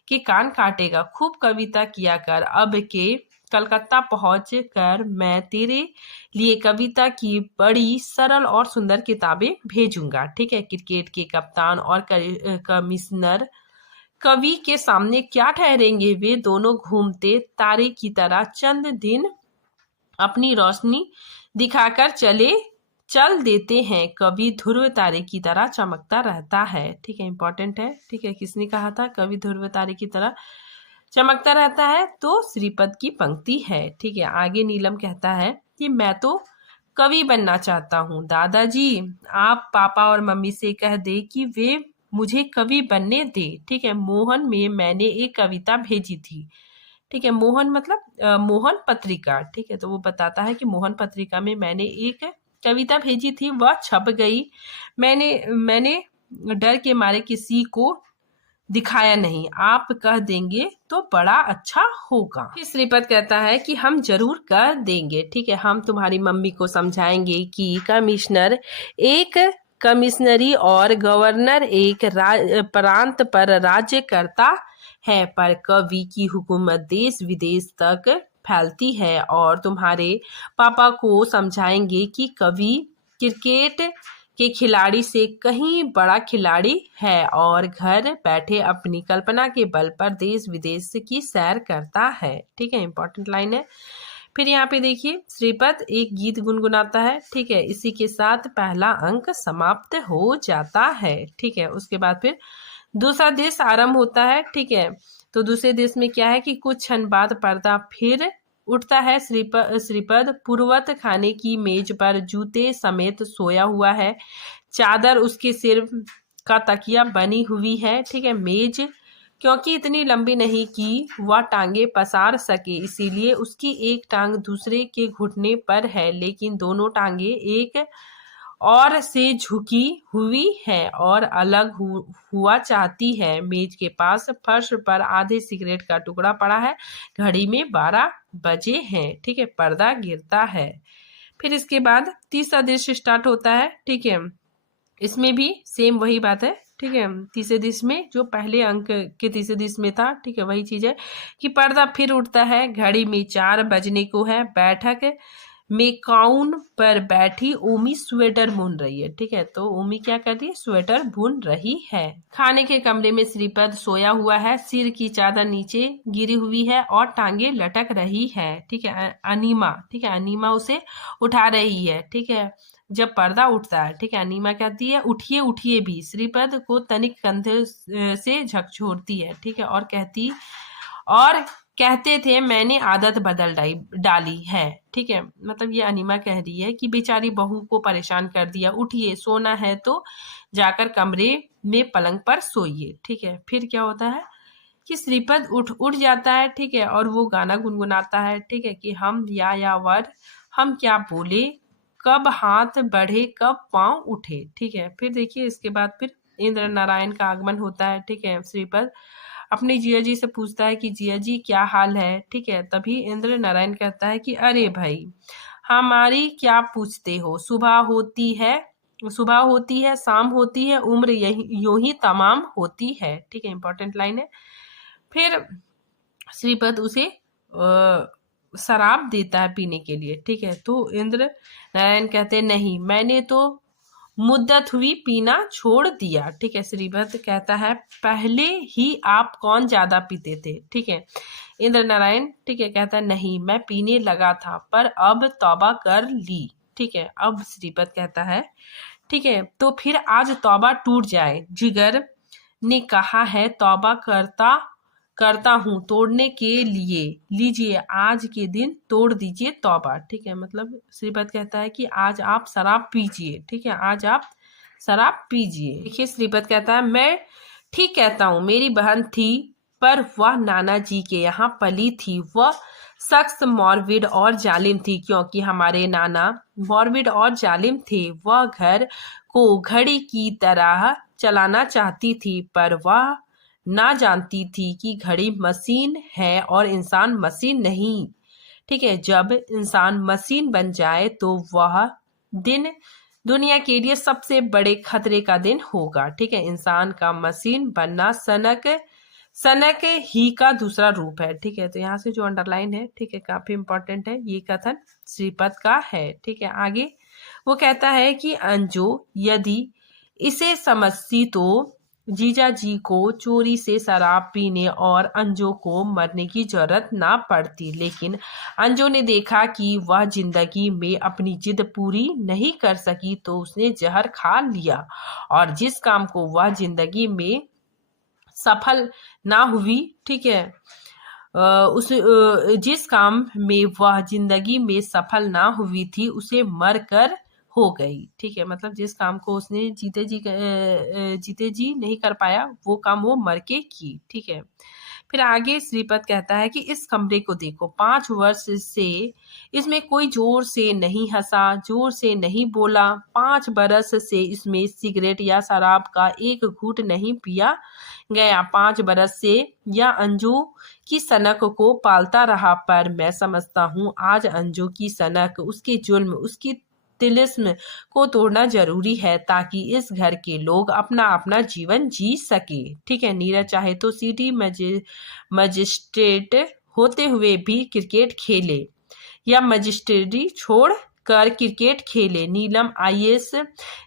के कान काटेगा, खूब कविता किया कर, अब के कलकत्ता पहुंच कर मैं तेरे लिए कविता की बड़ी सरल और सुंदर किताबें भेजूंगा। ठीक है, क्रिकेट के कप्तान और कमिश्नर कवि के सामने क्या ठहरेंगे, वे दोनों घूमते तारे की तरह चंद दिन अपनी रोशनी दिखाकर चल देते हैं, कवि ध्रुव तारे की तरह चमकता रहता है। ठीक है, इंपॉर्टेंट है। ठीक है, किसने कहा था कवि ध्रुव तारे की तरह चमकता रहता है? तो श्रीपद की पंक्ति है। ठीक है, आगे नीलम कहता है कि मैं तो कवि बनना चाहता हूँ, दादाजी आप पापा और मम्मी से कह दे कि वे मुझे कवि बनने दे। ठीक है, मोहन में मैंने एक कविता भेजी थी। ठीक है, मोहन मतलब मोहन पत्रिका। ठीक है, तो वो बताता है कि मोहन पत्रिका में मैंने एक कविता भेजी थी, वह छप गई, मैंने डर के मारे किसी को दिखाया नहीं, आप कह देंगे तो बड़ा अच्छा होगा। फिर श्रीपद कहता है कि हम जरूर कर देंगे। ठीक है, हम तुम्हारी मम्मी को समझाएंगे कि कमिश्नर एक कमिश्नरी और गवर्नर एक प्रांत पर राज्य करता है, पर कवि की हुकूमत देश विदेश तक फैलती है, और तुम्हारे पापा को समझाएंगे कि कवि क्रिकेट के खिलाड़ी से कहीं बड़ा खिलाड़ी है और घर बैठे अपनी कल्पना के बल पर देश विदेश की सैर करता है। ठीक है, इंपॉर्टेंट लाइन है। फिर यहाँ पे देखिए श्रीपद एक गीत गुनगुनाता है। ठीक है, इसी के साथ पहला अंक समाप्त हो जाता है। ठीक है, उसके बाद फिर दूसरा दृश्य आरंभ होता है। ठीक है, तो दूसरे दृश्य में क्या है कि कुछ क्षण बाद पर्दा फिर उठता है। श्रीपद पूर्वत खाने की मेज पर जूते समेत सोया हुआ है, चादर उसके सिर का तकिया बनी हुई है। ठीक है, मेज क्योंकि इतनी लंबी नहीं कि वह टांगे पसार सके, इसीलिए उसकी एक टांग दूसरे के घुटने पर है, लेकिन दोनों टांगे एक और से झुकी हुई है और अलग हुआ चाहती है। मेज के पास फर्श पर आधे सिगरेट का टुकड़ा पड़ा है, घड़ी में 12 बजे हैं। ठीक है, पर्दा गिरता है। फिर इसके बाद तीसरा दृश्य स्टार्ट होता है। ठीक है, इसमें भी सेम वही बात है। ठीक है, तीसरे दृश्य में जो पहले अंक के तीसरे दृश्य में था, ठीक है, वही चीज है कि पर्दा फिर उठता है, घड़ी में 4 बजने को है, बैठक में काउन पर बैठी ओमी स्वेटर बुन रही है। ठीक है, तो ओमी क्या कर रही है? स्वेटर बुन रही है। खाने के कमरे में श्रीपद सोया हुआ है, सिर की चादर नीचे गिरी हुई है और टांगे लटक रही है। ठीक है, अनीमा, ठीक है, अनीमा उसे उठा रही है। ठीक है, जब पर्दा उठता है, ठीक है, अनीमा कहती है उठिए उठिए भी, श्रीपद को तनिक कंधे से झकझोरती है, ठीक है, और कहते थे मैंने आदत बदल डाली है, ठीक है, मतलब ये अनीमा कह रही है कि बेचारी बहू को परेशान कर दिया, उठिए, सोना है तो जाकर कमरे में पलंग पर सोइए, ठीक है। फिर क्या होता है कि श्रीपद उठ जाता है, ठीक है, और वो गाना गुनगुनाता है, ठीक है, कि हम या वर हम क्या बोले, कब हाथ बढ़े कब पांव उठे, ठीक है। फिर देखिए इसके बाद फिर इंद्र नारायण का आगमन होता है, ठीक है। श्रीपद अपनी जिया जी से पूछता है कि जिया जी क्या हाल है, ठीक है। तभी इंद्र नारायण कहता है कि अरे भाई हमारी क्या पूछते हो, सुबह होती है शाम होती है, उम्र यही यूं ही तमाम होती है, ठीक है, इंपॉर्टेंट लाइन है। फिर श्रीपद उसे शराब देता है पीने के लिए, ठीक है। तो इंद्र नारायण कहते नहीं, मैंने तो मुद्दत हुई पीना छोड़ दिया, ठीक है। श्रीपद कहता है पहले ही आप कौन ज्यादा पीते थे, ठीक है। इंद्र नारायण, ठीक है, कहता है नहीं मैं पीने लगा था पर अब तौबा कर ली, ठीक है। अब श्रीपद कहता है ठीक है तो फिर आज तौबा टूट जाए, जिगर ने कहा है तौबा करता हूँ तोड़ने के लिए, लीजिए आज के दिन तोड़ दीजिए तौबा, ठीक है। मतलब श्रीपद कहता है कि आज आप शराब पीजिए, ठीक है, आज आप शराब पीजिए। देखिए श्रीपद कहता है मैं ठीक कहता हूँ, मेरी बहन थी पर वह नाना जी के यहाँ पली थी, वह सख्त मॉर्बिड और जालिम थी, क्योंकि हमारे नाना मॉर्बिड और जालिम थे। वह घर को घड़ी की तरह चलाना चाहती थी पर वह ना जानती थी कि घड़ी मशीन है और इंसान मशीन नहीं, ठीक है। जब इंसान मशीन बन जाए तो वह दिन दुनिया के लिए सबसे बड़े खतरे का दिन होगा, ठीक है। इंसान का मशीन बनना सनक ही का दूसरा रूप है, ठीक है। तो यहाँ से जो अंडरलाइन है, ठीक है, काफी इंपॉर्टेंट है, ये कथन श्रीपद का है, ठीक है। आगे वो कहता है कि अंजू यदि इसे समझती तो जीजा जी को चोरी से शराब पीने और अंजू को मरने की जरूरत ना पड़ती, लेकिन अंजू ने देखा कि वह जिंदगी में अपनी जिद पूरी नहीं कर सकी तो उसने जहर खा लिया, और जिस काम को वह जिंदगी में सफल ना हुई, ठीक है, जिस काम में वह जिंदगी में सफल ना हुई थी उसे मर कर हो गई, ठीक है। मतलब जिस काम को उसने जीते जी नहीं कर पाया वो काम वो मर के की, ठीक है। फिर आगे श्रीपद कहता है कि इस कमरे को देखो, 5 वर्ष से इसमें कोई जोर से नहीं हंसा, जोर से नहीं बोला, 5 बरस से इसमें सिगरेट या शराब का एक घूंट नहीं पिया गया, 5 बरस से या अंजू की सनक को पालता रहा, पर मैं समझता हूँ आज अंजू की सनक, उसके जुल्म, उसकी तिलिस्म को तोड़ना जरूरी है ताकि इस घर के लोग अपना अपना जीवन जी सके, ठीक है। नीरज चाहे तो सिटी मजिस्ट्रेट होते हुए भी क्रिकेट खेले या मजिस्ट्रेटी छोड़ कर क्रिकेट खेले, नीलम आईएएस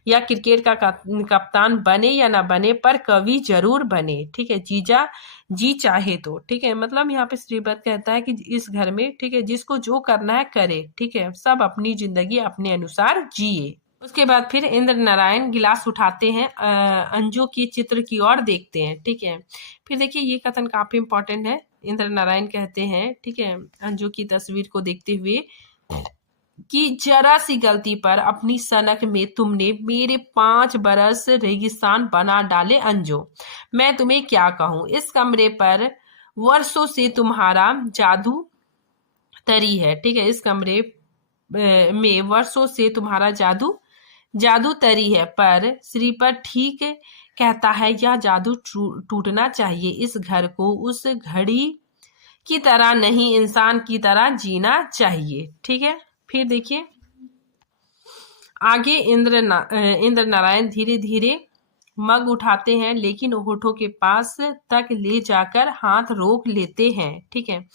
या क्रिकेट का कप्तान बने या ना बने पर कवि जरूर बने, ठीक है, जीजा जी चाहे तो, ठीक है। मतलब यहाँ पे श्रीपद कहता है कि इस घर में, ठीक है, जिसको जो करना है करे, ठीक है, सब अपनी जिंदगी अपने अनुसार जिए। उसके बाद फिर इंद्र नारायण गिलास उठाते हैं, अंजू की चित्र की ओर देखते हैं, ठीक है। फिर देखिए ये कथन काफी इंपॉर्टेंट है, इंद्र नारायण कहते हैं, ठीक है, अंजू की तस्वीर को देखते हुए कि जरा सी गलती पर अपनी सनक में तुमने मेरे 5 बरस रेगिस्तान बना डाले अंजू, मैं तुम्हें क्या कहूँ। इस कमरे पर वर्षों से तुम्हारा जादू तरी है, ठीक है, इस कमरे में वर्षों से तुम्हारा जादू तरी है, पर श्रीपद ठीक कहता है यह जादू टूटना चाहिए, इस घर को उस घड़ी की तरह नहीं इंसान की तरह जीना चाहिए, ठीक है। फिर देखिए आगे इंद्र नारायण धीरे धीरे मग उठाते हैं लेकिन होठों के पास तक ले जाकर हाथ रोक लेते हैं, ठीक है।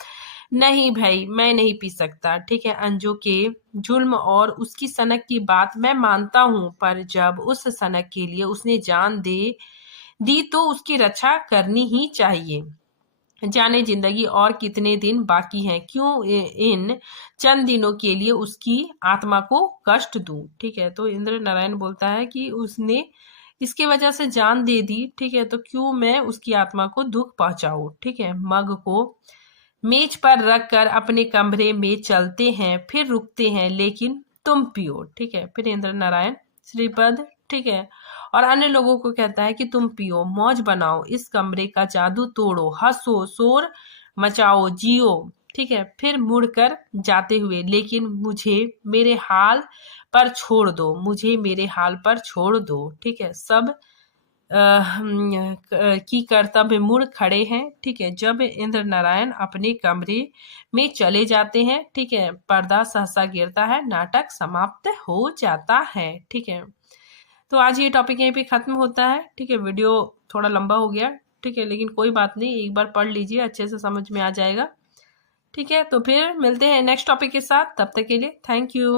नहीं भाई मैं नहीं पी सकता, ठीक है, अंजू के जुल्म और उसकी सनक की बात मैं मानता हूँ, पर जब उस सनक के लिए उसने जान दे दी तो उसकी रक्षा करनी ही चाहिए। जाने जिंदगी और कितने दिन बाकी हैं, क्यों इन चंद दिनों के लिए उसकी आत्मा को कष्ट दूं। ठीक है, तो इंद्र नारायण बोलता है कि उसने इसके वजह से जान दे दी, ठीक है, तो क्यों मैं उसकी आत्मा को दुख पहुंचाऊं। ठीक है, मग को मेज पर रखकर अपने कमरे में चलते हैं, फिर रुकते हैं, लेकिन तुम पियो। ठीक है, फिर इंद्र नारायण श्रीपद, ठीक है, और अन्य लोगों को कहता है कि तुम पियो, मौज बनाओ, इस कमरे का जादू तोड़ो, हंसो, शोर मचाओ, जियो। ठीक है, फिर मुड़कर जाते हुए, लेकिन मुझे मेरे हाल पर छोड़ दो, मुझे मेरे हाल पर छोड़ दो। ठीक है, सब की कर्तव्य मुड़ खड़े हैं। ठीक है, जब इंद्र नारायण अपने कमरे में चले जाते हैं, ठीक है, पर्दा सहसा गिरता है, नाटक समाप्त हो जाता है। ठीक है, तो आज ये टॉपिक यहीं पे खत्म होता है। ठीक है, वीडियो थोड़ा लंबा हो गया, ठीक है, लेकिन कोई बात नहीं, एक बार पढ़ लीजिए, अच्छे से समझ में आ जाएगा। ठीक है, तो फिर मिलते हैं नेक्स्ट टॉपिक के साथ, तब तक के लिए थैंक यू।